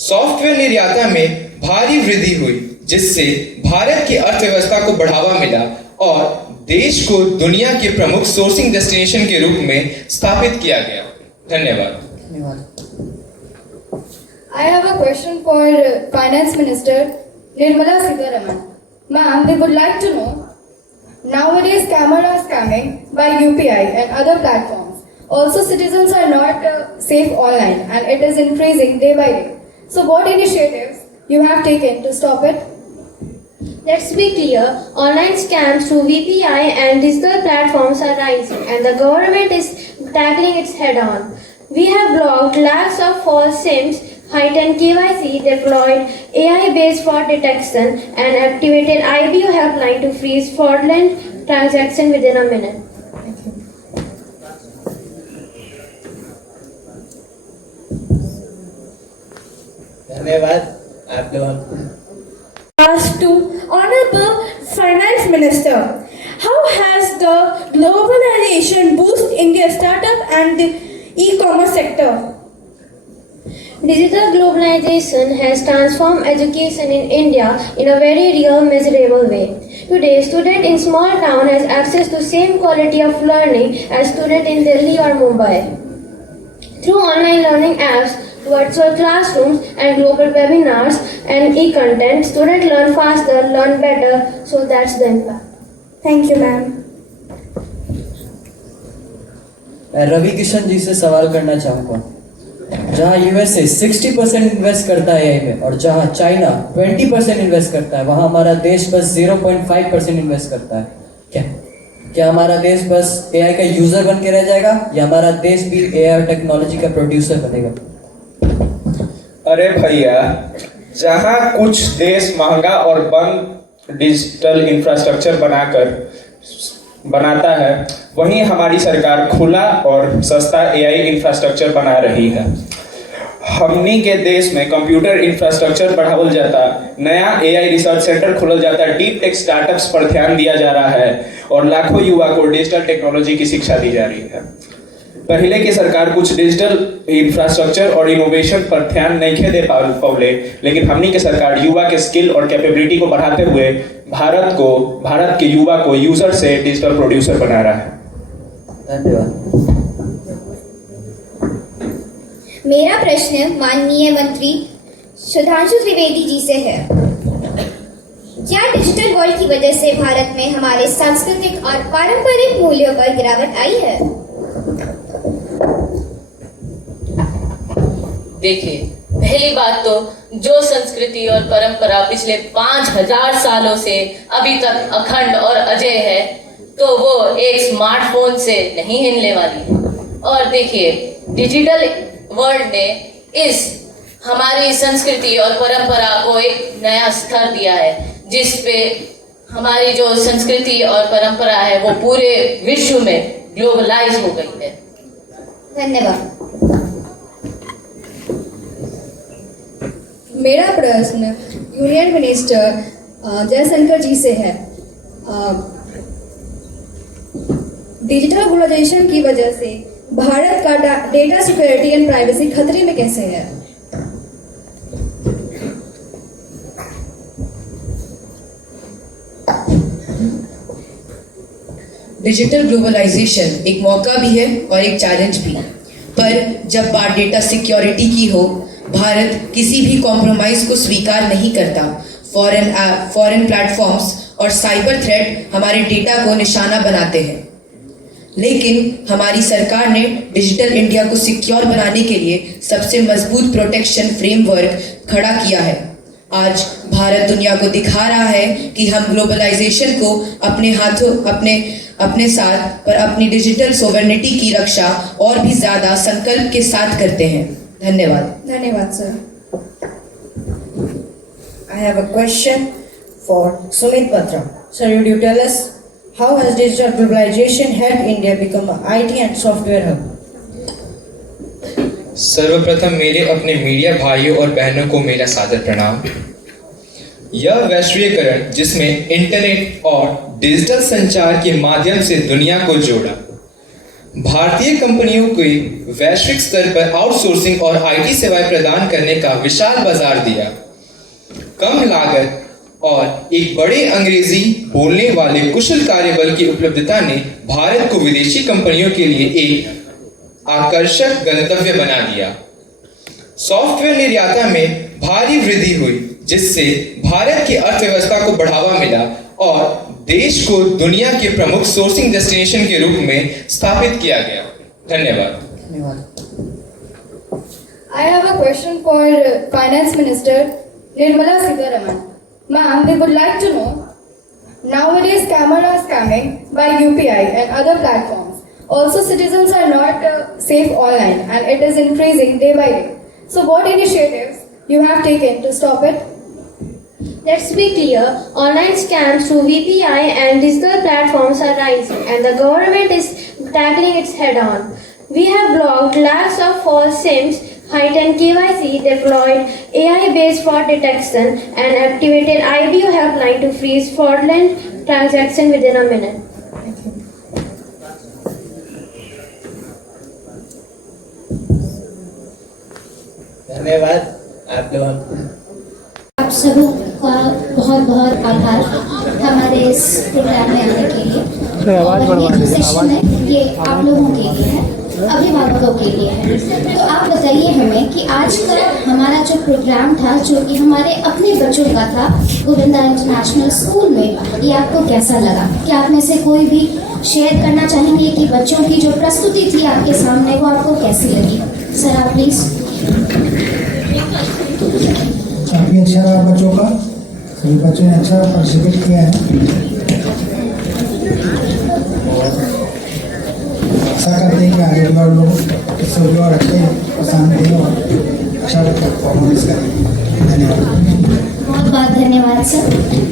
सॉफ्टवेयर निर्यात में भारी वृद्धि हुई, जिससे भारत की अर्थव्यवस्था को बढ़ावा मिला और देश को दुनिया के प्रमुख सोर्सिंग डेस्टिनेशन के रूप में स्थापित किया गया। धन्यवाद। I have a question for Finance Minister Nirmala Sitharaman. Ma'am, we would like to know, nowadays camera scamming by UPI and other platforms. Also, citizens are not safe online and it is increasing day by day. So what initiatives you have taken to stop it? Let's be clear, online scams through VPI and digital platforms are rising and the government is tackling its head on. We have blocked lakhs of false SIMs, heightened KYC, deployed AI-based fraud detection and activated IBO helpline to freeze fraudulent transactions within a minute. धन्यवाद। आप लोग Asked to Honorable Finance Minister, how has the globalization boosted India's startup and the e-commerce sector? Digital globalization has transformed education in India in a very real, measurable way. Today, student in small town has access to same quality of learning as student in Delhi or Mumbai. Through online learning apps, virtual classrooms and global webinars and e-content, students learn faster, learn better, so that's the impact. Thank you, ma'am. मैं रवि किशन जी से सवाल करना चाहूँगा। जहाँ USA 60% invest करता है AI में और जहाँ चाइना 20% इन्वेस्ट करता है, वहाँ हमारा देश बस 0.5% इन्वेस्ट करता है। क्या हमारा देश बस AI का यूजर बन के रह जाएगा या हमारा देश भी AI टेक्नोलॉजी का प्रोड्यूसर बनेगा? अरे भैया, जहां कुछ देश महंगा और बंद डिजिटल इंफ्रास्ट्रक्चर बनाता है, वहीं हमारी सरकार खुला और सस्ता AI इंफ्रास्ट्रक्चर बना रही है। हमनी के देश में कंप्यूटर इंफ्रास्ट्रक्चर बढ़ावल जाता, नया AI रिसर्च सेंटर खोलल जाता, डीप टेक स्टार्टअप्स पर ध्यान दिया जा रहा है और लाखों युवा को डिजिटल टेक्नोलॉजी की शिक्षा दी जा रही है। पहले की सरकार कुछ डिजिटल इंफ्रास्ट्रक्चर और इनोवेशन पर ध्यान नहीं दे पाउले, लेकिन हमनी के सरकार युवा के स्किल और कैपेबिलिटी को बढ़ाते हुए भारत के युवा को यूजर से डिजिटल प्रोड्यूसर बना रहा है। धन्यवाद। मेरा प्रश्न माननीय मंत्री सुधांशु त्रिवेदी जी से है। क्या डिजिटल वर्ल्ड की वजह से भारत में हमारे सांस्कृतिक और पारंपरिक मूल्यों पर गिरावट आई है? देखिए, पहली बात तो जो संस्कृति और परंपरा पिछले 5000 सालों से अभी तक अखंड और अजय है, तो वो एक स्मार्टफोन से नहीं हिलने वाली। और देखिए, डिजिटल वर्ल्ड ने इस हमारी संस्कृति और परंपरा को एक नया स्तर दिया है, जिस पे हमारी जो संस्कृति और परंपरा है वो पूरे विश्व में ग्लोबलाइज हो गई है। धन्यवाद। मेरा प्रश्न यूनियन मिनिस्टर जयशंकर जी से है। डिजिटल ग्लोबलाइजेशन की वजह से भारत का डेटा सिक्योरिटी एंड प्राइवेसी खतरे में कैसे है? डिजिटल ग्लोबलाइजेशन एक मौका भी है और एक चैलेंज भी। पर जब बात डेटा सिक्योरिटी की हो, भारत किसी भी कॉम्प्रोमाइज को स्वीकार नहीं करता। फॉरेन प्लेटफॉर्म्स और साइबर थ्रेट हमारे डेटा को निशाना बनाते हैं, लेकिन हमारी सरकार ने डिजिटल इंडिया को सिक्योर बनाने के लिए सबसे मजबूत प्रोटेक्शन फ्रेमवर्क खड़ा किया है। आज भारत दुनिया को दिखा रहा है कि हम ग्लोबलाइजेशन को अपने हाथों अपने साथ पर अपनी डिजिटल सोवरेनिटी की रक्षा और भी ज्यादा संकल्प के साथ करते हैं। धन्यवाद। धन्यवाद sir. I have a question for Sumit Patra. Sir, would you tell us how has digital globalization helped India become an IT and software hub? सर्वप्रथम मेरे अपने मीडिया भाइयों और बहनों को मेरा सादर प्रणाम। यह वैश्वीकरण जिसमें इंटरनेट और डिजिटल संचार के माध्यम से दुनिया को जोड़ा, भारतीय कंपनियों को वैश्विक स्तर पर आउटसोर्सिंग और आईटी सेवाएं प्रदान करने का विशाल बाजार दिया। कम लागत और एक बड़े अंग्रेजी बोलने वाले कुशल कार्यबल की उपलब्धता ने भारत को विदेशी कंपनियों के लिए एक आकर्षक गंतव्य बना दिया। सॉफ्टवेयर निर्यात में भारी वृद्धि हुई, जिससे भारत की अर्थव्यवस्था को बढ़ावा मिला और देश को दुनिया के प्रमुख सोर्सिंग डेस्टिनेशन के रूप में स्थापित किया गया। धन्यवाद। I have a question for Finance Minister Nirmala Sitharaman. Ma'am, we would like to know, nowadays cameras scamming by UPI and other platforms. Also, citizens are not safe online and it is increasing day by day. So what initiatives you have taken to stop it? Let's be clear, online scams through VPI and digital platforms are rising and the government is tackling its head on. We have blocked lakhs of false SIMs, heightened KYC, deployed AI-based fraud detection and activated IBO helpline to freeze fraudulent transactions within a minute. धन्यवाद। आप लोग आप सभी का बहुत बहुत आभार हमारे इस प्रोग्राम में आने के लिए। और ये जो सेशन है ये आप लोगों के लिए है, अभिभावकों के लिए है। तो आप बताइए हमें कि आज का हमारा जो प्रोग्राम था, जो कि हमारे अपने बच्चों का था गोविंदा इंटरनेशनल स्कूल में, ये आपको कैसा लगा? क्या आप में से कोई भी शेयर करना चाहेंगे कि बच्चों की जो प्रस्तुति थी आपके सामने वो आपको कैसी लगी? सर आप प्लीज़। काफ़ी अच्छा रहा बच्चों का, सभी बच्चों ने अच्छा पार्टिसिपेट किया है और आशा करते हैं कि आगे भी और लोग इससे भी और अच्छे पसंद दें और अच्छा परफॉर्मेंस करें। धन्यवाद। बहुत बहुत धन्यवाद सर।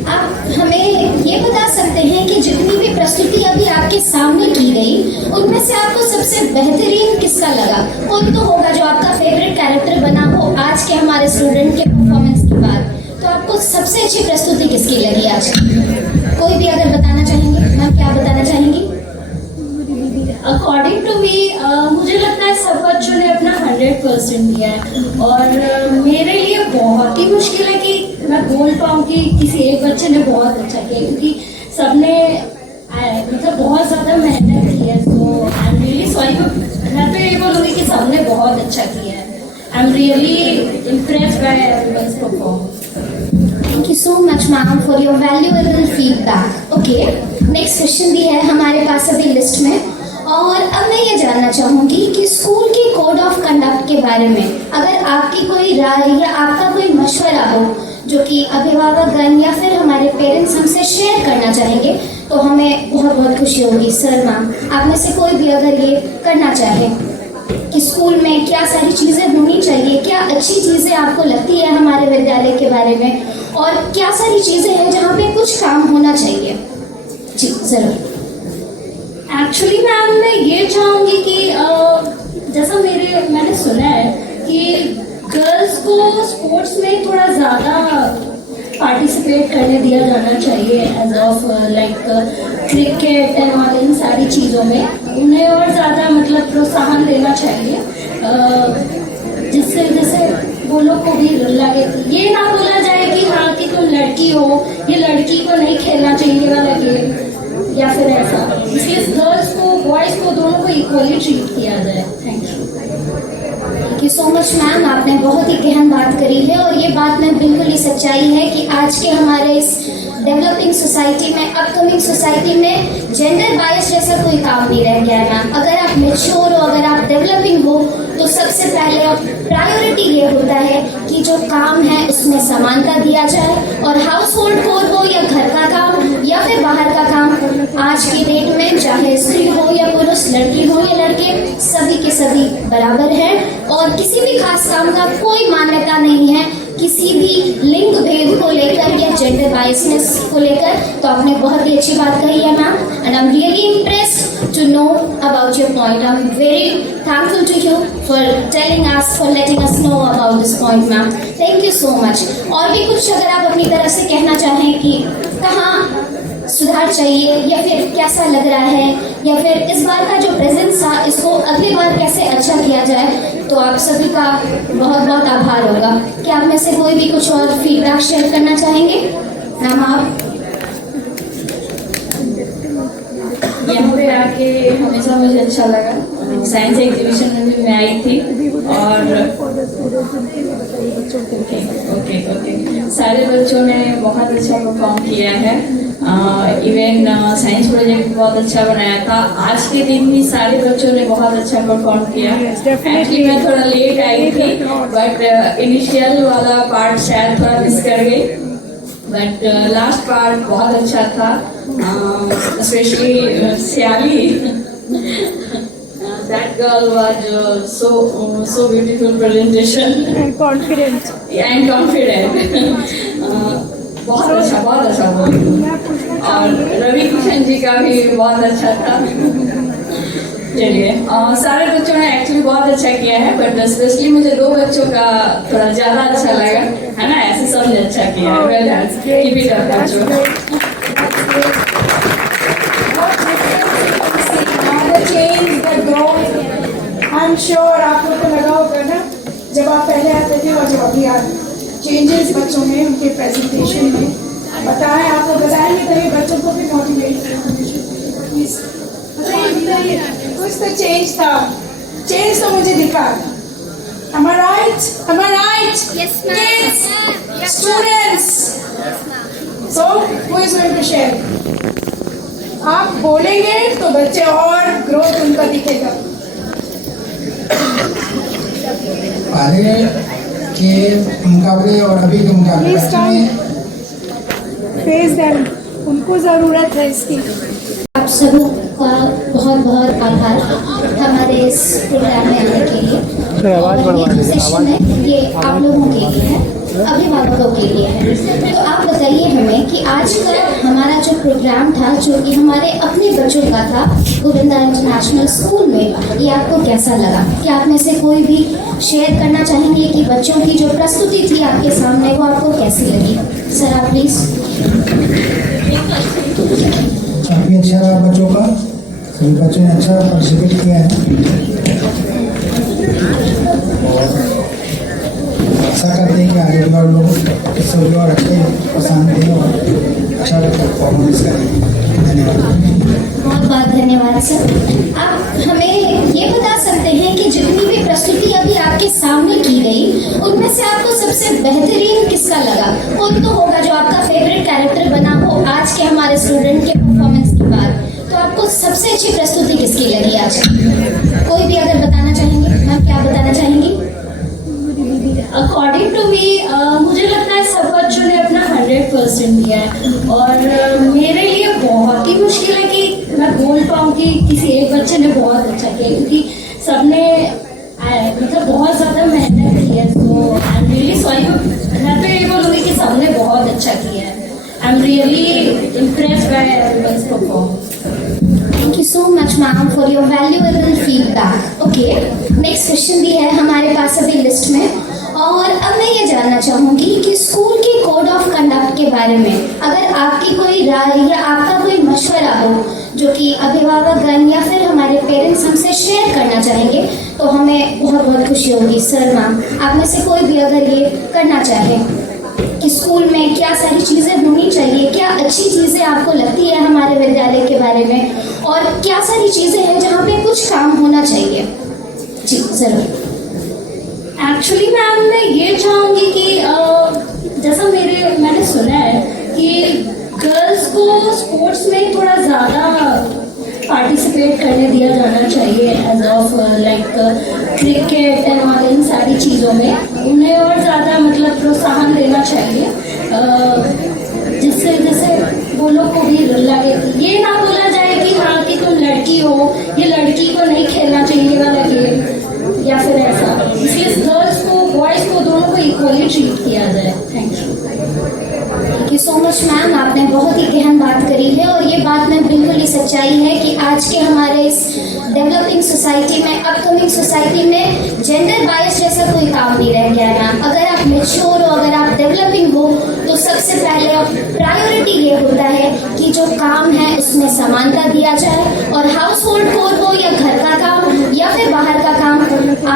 आप हमें ये बता सकते हैं कि जितनी भी प्रस्तुति अभी आपके सामने की गई उनमें से आपको सबसे बेहतरीन किसका लगा? कोई तो होगा जो आपका फेवरेट कैरेक्टर बना हो आज के हमारे स्टूडेंट के परफॉर्मेंस के बाद। तो आपको सबसे अच्छी प्रस्तुति किसकी लगी आज? कोई भी अगर बताना चाहेंगे? मैम क्या बताना चाहेंगी? अकॉर्डिंग टू मी मुझे लगता है सब बच्चों ने अपना 100% दिया है और मेरे लिए बहुत ही मुश्किल है कि मैं बोल पाऊँ कि किसी एक बच्चे ने बहुत अच्छा किया, क्योंकि सबने मतलब बहुत ज़्यादा मेहनत की है। तो आई एम रियली सॉरी, मैं तो ये बोलूँगी कि सबने बहुत अच्छा किया है। आई am really impressed by everyone's performance. Thank you so much ma'am for your valuable feedback. Okay, next question भी है हमारे पास अभी लिस्ट में, और अब मैं ये जानना चाहूँगी कि स्कूल के कोड ऑफ कंडक्ट के बारे में अगर आपकी कोई राय या आपका कोई मशवरा हो जो कि अभिभावकगण या फिर हमारे पेरेंट्स हमसे शेयर करना चाहेंगे तो हमें बहुत बहुत खुशी होगी। सर मैम आप में से कोई भी अगर ये करना चाहे कि स्कूल में क्या सारी चीज़ें होनी चाहिए, क्या अच्छी चीज़ें आपको लगती है हमारे विद्यालय के बारे में, और क्या सारी चीज़ें हैं जहाँ पे कुछ काम होना चाहिए? जी ज़रूर। एक्चुअली मैम मैं ये चाहूँगी कि जैसा मैंने सुना है कि गर्ल्स को स्पोर्ट्स में थोड़ा ज़्यादा पार्टिसिपेट करने दिया जाना चाहिए as of like cricket and all इन सारी चीज़ों में उन्हें और ज़्यादा मतलब प्रोत्साहन देना चाहिए जिससे जैसे वो लोग को भी लगे ये ना बोला जाए कि हाँ कि तुम लड़की हो ये लड़की को नहीं खेलना चाहिए वाला गेम या फिर ऐसा इसलिए गर्ल्स को बॉयज़ को दोनों को इक्वली ट्रीट किया जाए। Thank you so much ma'am, आपने बहुत ही गहन बात करी है और ये बात में बिल्कुल ही सच्चाई है कि आज के हमारे इस डेवलपिंग सोसाइटी में अपकमिंग सोसाइटी में जेंडर बायस जैसा कोई काम नहीं रह गया है मैम। अगर आप मेच्योर हो अगर आप डेवलपिंग हो तो सबसे पहले प्रायोरिटी ये होता है कि जो काम है उसमें समानता दिया जाए और हाउस होल्ड कोर हो या घर का काम या फिर बाहर का काम आज की डेट में चाहे स्त्री हो या पुरुष लड़की हो या लड़के सभी के सभी बराबर है और किसी भी खास काम का कोई मान्यता नहीं है किसी भी लिंग भेद को लेकर या जेंडर बायसनेस को लेकर। तो आपने बहुत ही अच्छी बात कही है ma'am and I am really impressed to know about your point. I am very thankful to you for telling us for letting us know about this point ma'am, thank you so much. और भी कुछ अगर आप अपनी तरफ से कहना चाहें कि कहाँ सुधार चाहिए या फिर कैसा लग रहा है या फिर इस बार का जो प्रेजेंस था इसको अगली बार कैसे अच्छा किया जाए, तो आप सभी का बहुत बहुत आभार होगा। क्या आप में से कोई भी कुछ और फीडबैक शेयर करना चाहेंगे? मैम आप यहाँ पे आके हमेशा मुझे अच्छा लगा। साइंस एग्जीबिशन में भी मैं आई थी और ओके सारे बच्चों ने बहुत अच्छा परफॉर्म किया है। इवन साइंस प्रोजेक्ट बहुत अच्छा बनाया था। आज के दिन भी सारे बच्चों ने बहुत अच्छा परफॉर्म किया। एक्चुअली मैं थोड़ा लेट आई थी बट इनिशियल वाला पार्ट शायद थोड़ा मिस कर गई बट लास्ट पार्ट बहुत अच्छा था। Specially सियाली that girl was so beautiful presentation and confident बहुत अच्छा और रवि किशन जी का भी बहुत अच्छा था। चलिए सारे बच्चों ने एक्चुअली बहुत अच्छा किया है बट स्पेशली मुझे दो बच्चों का थोड़ा ज्यादा अच्छा लगा है ना। ऐसे सबने अच्छा किया है। Well done, keep it up बच्चों। I'm sure आप लोग को लगा होगा ना जब आप पहले आते थे और जब अभी आते चेंजेस बच्चों में उनके प्रेजेंटेशन में बताएं आपको बताएंगे तभी बच्चों को भी मोटिवेट बताइए कुछ तो चेंज था। चेंज तो मुझे दिखा। Am I right? Am I right? Yes, ma'am. Kids, Yes, students. Yes, ma'am. So who is going to share? आप बोलेंगे तो बच्चे और ग्रोथ उनका दिखेगा। पहले के मुकाबले और अभी के मुकाबले फेस देम, उनको जरूरत है इसकी। आप सभी का बहुत बहुत आभार हमारे इस प्रोग्राम में आने के लिए। ये सेशन है ये आप लोगों के लिए है, अभिभावकों के लिए है। तो आप बताइए हमें कि आज का हमारा जो प्रोग्राम था जो कि हमारे अपने बच्चों का था गोविंदा इंटरनेशनल स्कूल में, ये आपको कैसा लगा? क्या आप में से कोई भी शेयर करना चाहेंगे कि बच्चों की जो प्रस्तुति थी आपके सामने वो आपको कैसी लगी? सर आप प्लीज। काफ़ी अच्छा रहा बच्चों का, सभी बच्चों ने अच्छा पार्टिसिपेट किया है और आशा करते हैं कि आगे भी और लोग इससे भी और अच्छे पसंद दें और अच्छा परफॉर्मेंस करें। धन्यवाद। बहुत बहुत धन्यवाद सर। आप हमें ये बता सकते हैं कि जितनी भी प्रस्तुति अभी आपके सामने की गई उनमें से आपको सबसे बेहतरीन किसका लगा? कोई तो होगा जो आपका फेवरेट कैरेक्टर बना हो आज के हमारे स्टूडेंट के परफॉर्मेंस के बाद। तो आपको सबसे अच्छी प्रस्तुति किसकी लगी आज? कोई भी अगर बताना चाहेंगे, मैम क्या बताना चाहेंगी? अकॉर्डिंग टू मी मुझे लगता है सब बच्चों ने अपना 100% दिया है और मेरे लिए बहुत ही मुश्किल है कि मैं बोल पाऊँ कि किसी एक बच्चे ने बहुत अच्छा किया क्योंकि सबने मतलब बहुत ज़्यादा मेहनत की है। तो आई एम रियली सॉरी, मैं तो ये बोलूँगी कि सबने बहुत अच्छा किया है। आई am really impressed by everyone's performance. Thank you so much, ma'am, for your valuable feedback. Okay, next question भी है हमारे पास अभी लिस्ट में, और अब मैं ये जानना चाहूँगी कि स्कूल के कोड ऑफ कंडक्ट के बारे में अगर आपकी कोई राय या आपका कोई मशवरा हो जो कि अभिभावकगण या फिर हमारे पेरेंट्स हमसे शेयर करना चाहेंगे तो हमें बहुत बहुत खुशी होगी। सर, मैम, आप में से कोई भी अगर ये करना चाहे कि स्कूल में क्या सारी चीज़ें होनी चाहिए, क्या अच्छी चीज़ें आपको लगती है हमारे विद्यालय के बारे में, और क्या सारी चीज़ें हैं जहाँ पे कुछ काम होना चाहिए। जी ज़रूर। एक्चुअली मैम मैं ये चाहूँगी कि जैसा मैंने सुना है कि गर्ल्स को स्पोर्ट्स में थोड़ा ज़्यादा पार्टिसिपेट करने दिया जाना चाहिए, as of like cricket and all, इन सारी चीज़ों में उन्हें और ज़्यादा मतलब प्रोत्साहन देना चाहिए, जिससे वो लोग को भी लगे, ये ना बोला जाए कि हाँ कि तुम लड़की हो, ये लड़की को नहीं खेलना चाहिए वाला गेम, या फिर ऐसा। इसलिए गर्ल्स को बॉयज़ को दोनों को इक्वली ट्रीट किया जाए। Thank you so much ma'am, आपने बहुत ही गहन बात करी है, और ये बात में बिल्कुल ही सच्चाई है कि आज के हमारे इस डेवलपिंग सोसाइटी में, अपकमिंग सोसाइटी में जेंडर बायस जैसा कोई काम नहीं रह गया मैम। अगर आप मेच्योर हो, अगर आप डेवलपिंग हो, तो सबसे पहले प्रायोरिटी ये होता है कि जो काम है उसमें समानता दिया जाए, और हाउस होल्ड कोर हो या घर का काम या फिर बाहर का काम,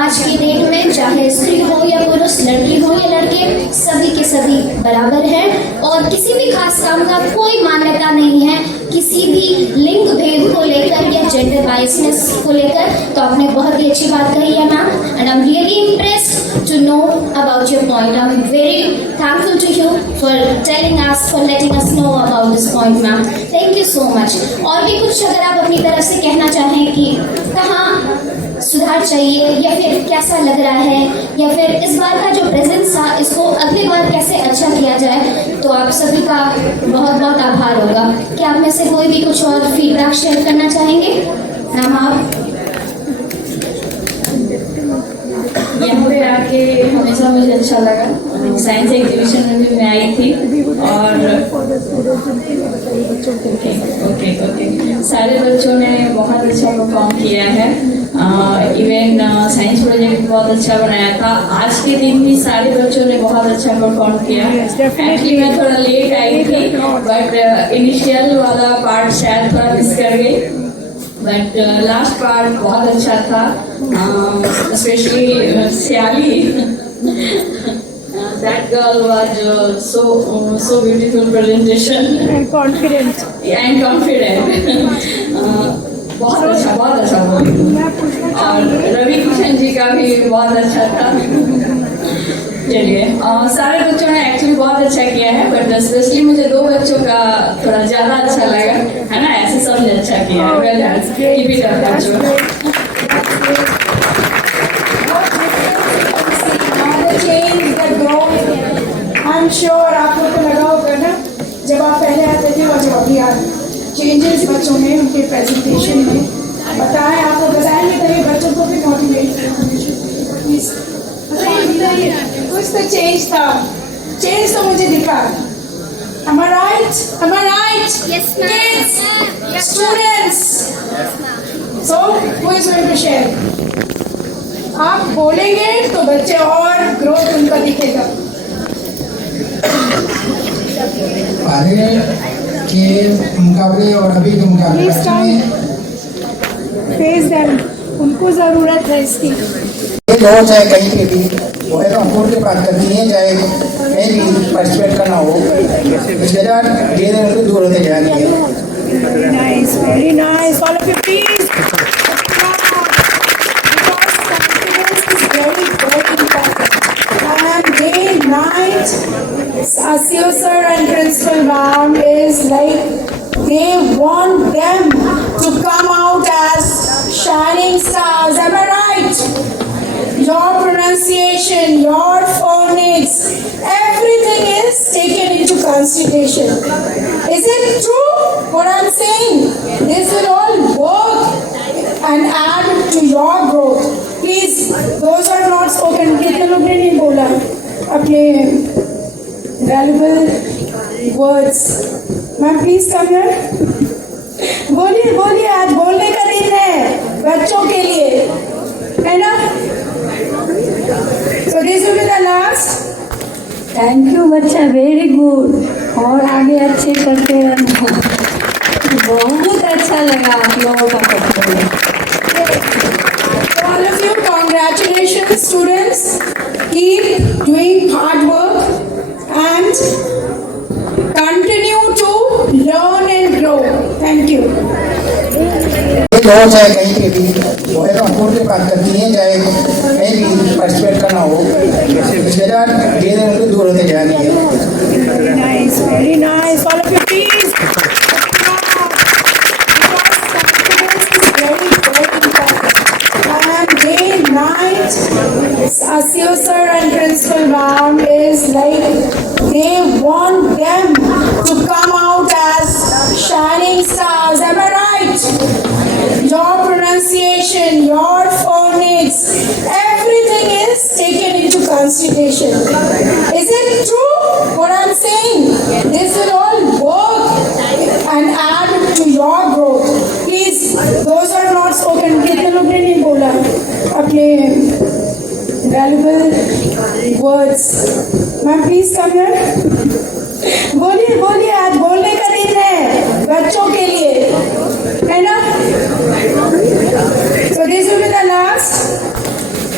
आज की डेट में चाहे स्त्री हो या पुरुष, लड़की हो या लड़के, सभी के सभी बराबर हैं, और किसी भी खास काम का कोई मान्यता नहीं है किसी भी लिंग भेद को लेकर या जेंडर बायसनेस को लेकर। तो आपने बहुत ही अच्छी बात कही है ma'am, and I am really impressed to know about your point. I am very thankful to you for telling us, for letting us know about this point ma'am. Thank you so much. और भी कुछ अगर आप अपनी तरफ से कहना चाहें कि कहाँ सुधार चाहिए, या फिर कैसा लग रहा है, या फिर इस बार का जो प्रेजेंस था इसको अगली बार कैसे अच्छा किया जाए, तो आप सभी का बहुत बहुत आभार होगा। क्या आप में से कोई भी कुछ और फीडबैक शेयर करना चाहेंगे? मैम, आप यहाँ पे आके हमेशा मुझे अच्छा लगा। साइंस एग्जीबिशन में भी मैं आई थी, और ओके सारे बच्चों ने बहुत अच्छा परफॉर्म किया है। इवन साइंस प्रोजेक्ट बहुत अच्छा बनाया था। आज के दिन भी सारे बच्चों ने बहुत अच्छा परफॉर्म किया। एक्चुअली मैं थोड़ा लेट आई थी, बट इनिशियल वाला पार्ट शायद थोड़ा मिस कर गई, बट लास्ट पार्ट बहुत अच्छा था, specially सियाली। That girl was so beautiful presentation and confident. बहुत अच्छा और रवि किशन जी का भी बहुत अच्छा था। चलिए, सारे बच्चों ने एक्चुअली बहुत अच्छा किया है, बट स्पेशली मुझे 2 बच्चों का थोड़ा ज्यादा अच्छा लगा, है ना? ऐसे सबने अच्छा किया है। Well done, keep it up बच्चों। I'm sure आप लोग को लगा होगा ना, जब आप पहले आते थे और जब अभी आ रहे, चेंजेस बच्चों में, उनके प्रेजेंटेशन में बताएं, आपको बताएंगे तभी बच्चों को भी मोटिवेट कुछ तो चेंज था, चेंज तो मुझे दिखा। Am I right? Am I right? Yes, ma'am. Kids, Yes, students. Yes, ma'am. So, who is going to share? आप बोलेंगे तो बच्चे और ग्रोथ उनका दिखेगा। पहले के मुकाबले और अभी के मुकाबले फेस देम, उनको जरूरत है इसकी। हो चाहे कहीं पे भी वो है, अफोर्ड की बात करनी है, चाहे कहीं भी पार्टिसिपेट करना हो, इसके बाद धीरे उनको दूर होते जाएंगे। Very nice. All of you, please. Very important. And day night, Asio sir and Principal ma'am is like, they want them to come out as shining stars. Am I right? Your pronunciation, your phonics, everything is taken into consideration. Is it true what I'm saying? This will all work and add to your growth. Please, those are not spoken. कितने लोग ने नहीं बोला अपने valuable words. Ma'am, please come here. बोलिए बोलिए, आज बोलने का दिन है बच्चों के लिए, है ना? So this will be the last. Thank you बच्चा, वेरी गुड, और आगे अच्छे करते रहना। बहुत अच्छा लगा आप लोगों का performance. All of you, congratulations students. Keep doing hard work and continue to learn and grow. Thank you. हो चाहे कहीं पे भी वो एक अंकुर की बात करती है, चाहे कहीं भी पार्टिसिपेट करना हो, रिश्तेदार धीरे धीरे उनके दूर होते जा रही है। Very nice, very nice. All of you, please. And day night, Asio sir and Principal Ma'am is like they want them to come out as shining stars. Am I right? Your pronunciation, your phonics, everything is taken into consideration. Is it true what I'm saying? This will all work and add to your growth. Please, those are not spoken. कितने लोग ने नहीं बोला अपने valuable words. Ma'am, please come here. बोलिए बोलिए, आज बोलने का दिन है बच्चों के लिए, है ना? So this will be the last.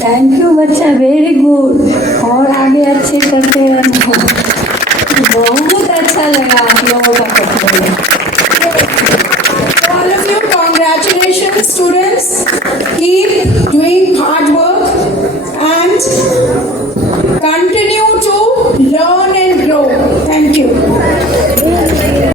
Thank you बच्चा, वेरी गुड, और आगे अच्छे करते रहना। बहुत अच्छा लगा आप लोगों का performance. All of you, congratulations students. Keep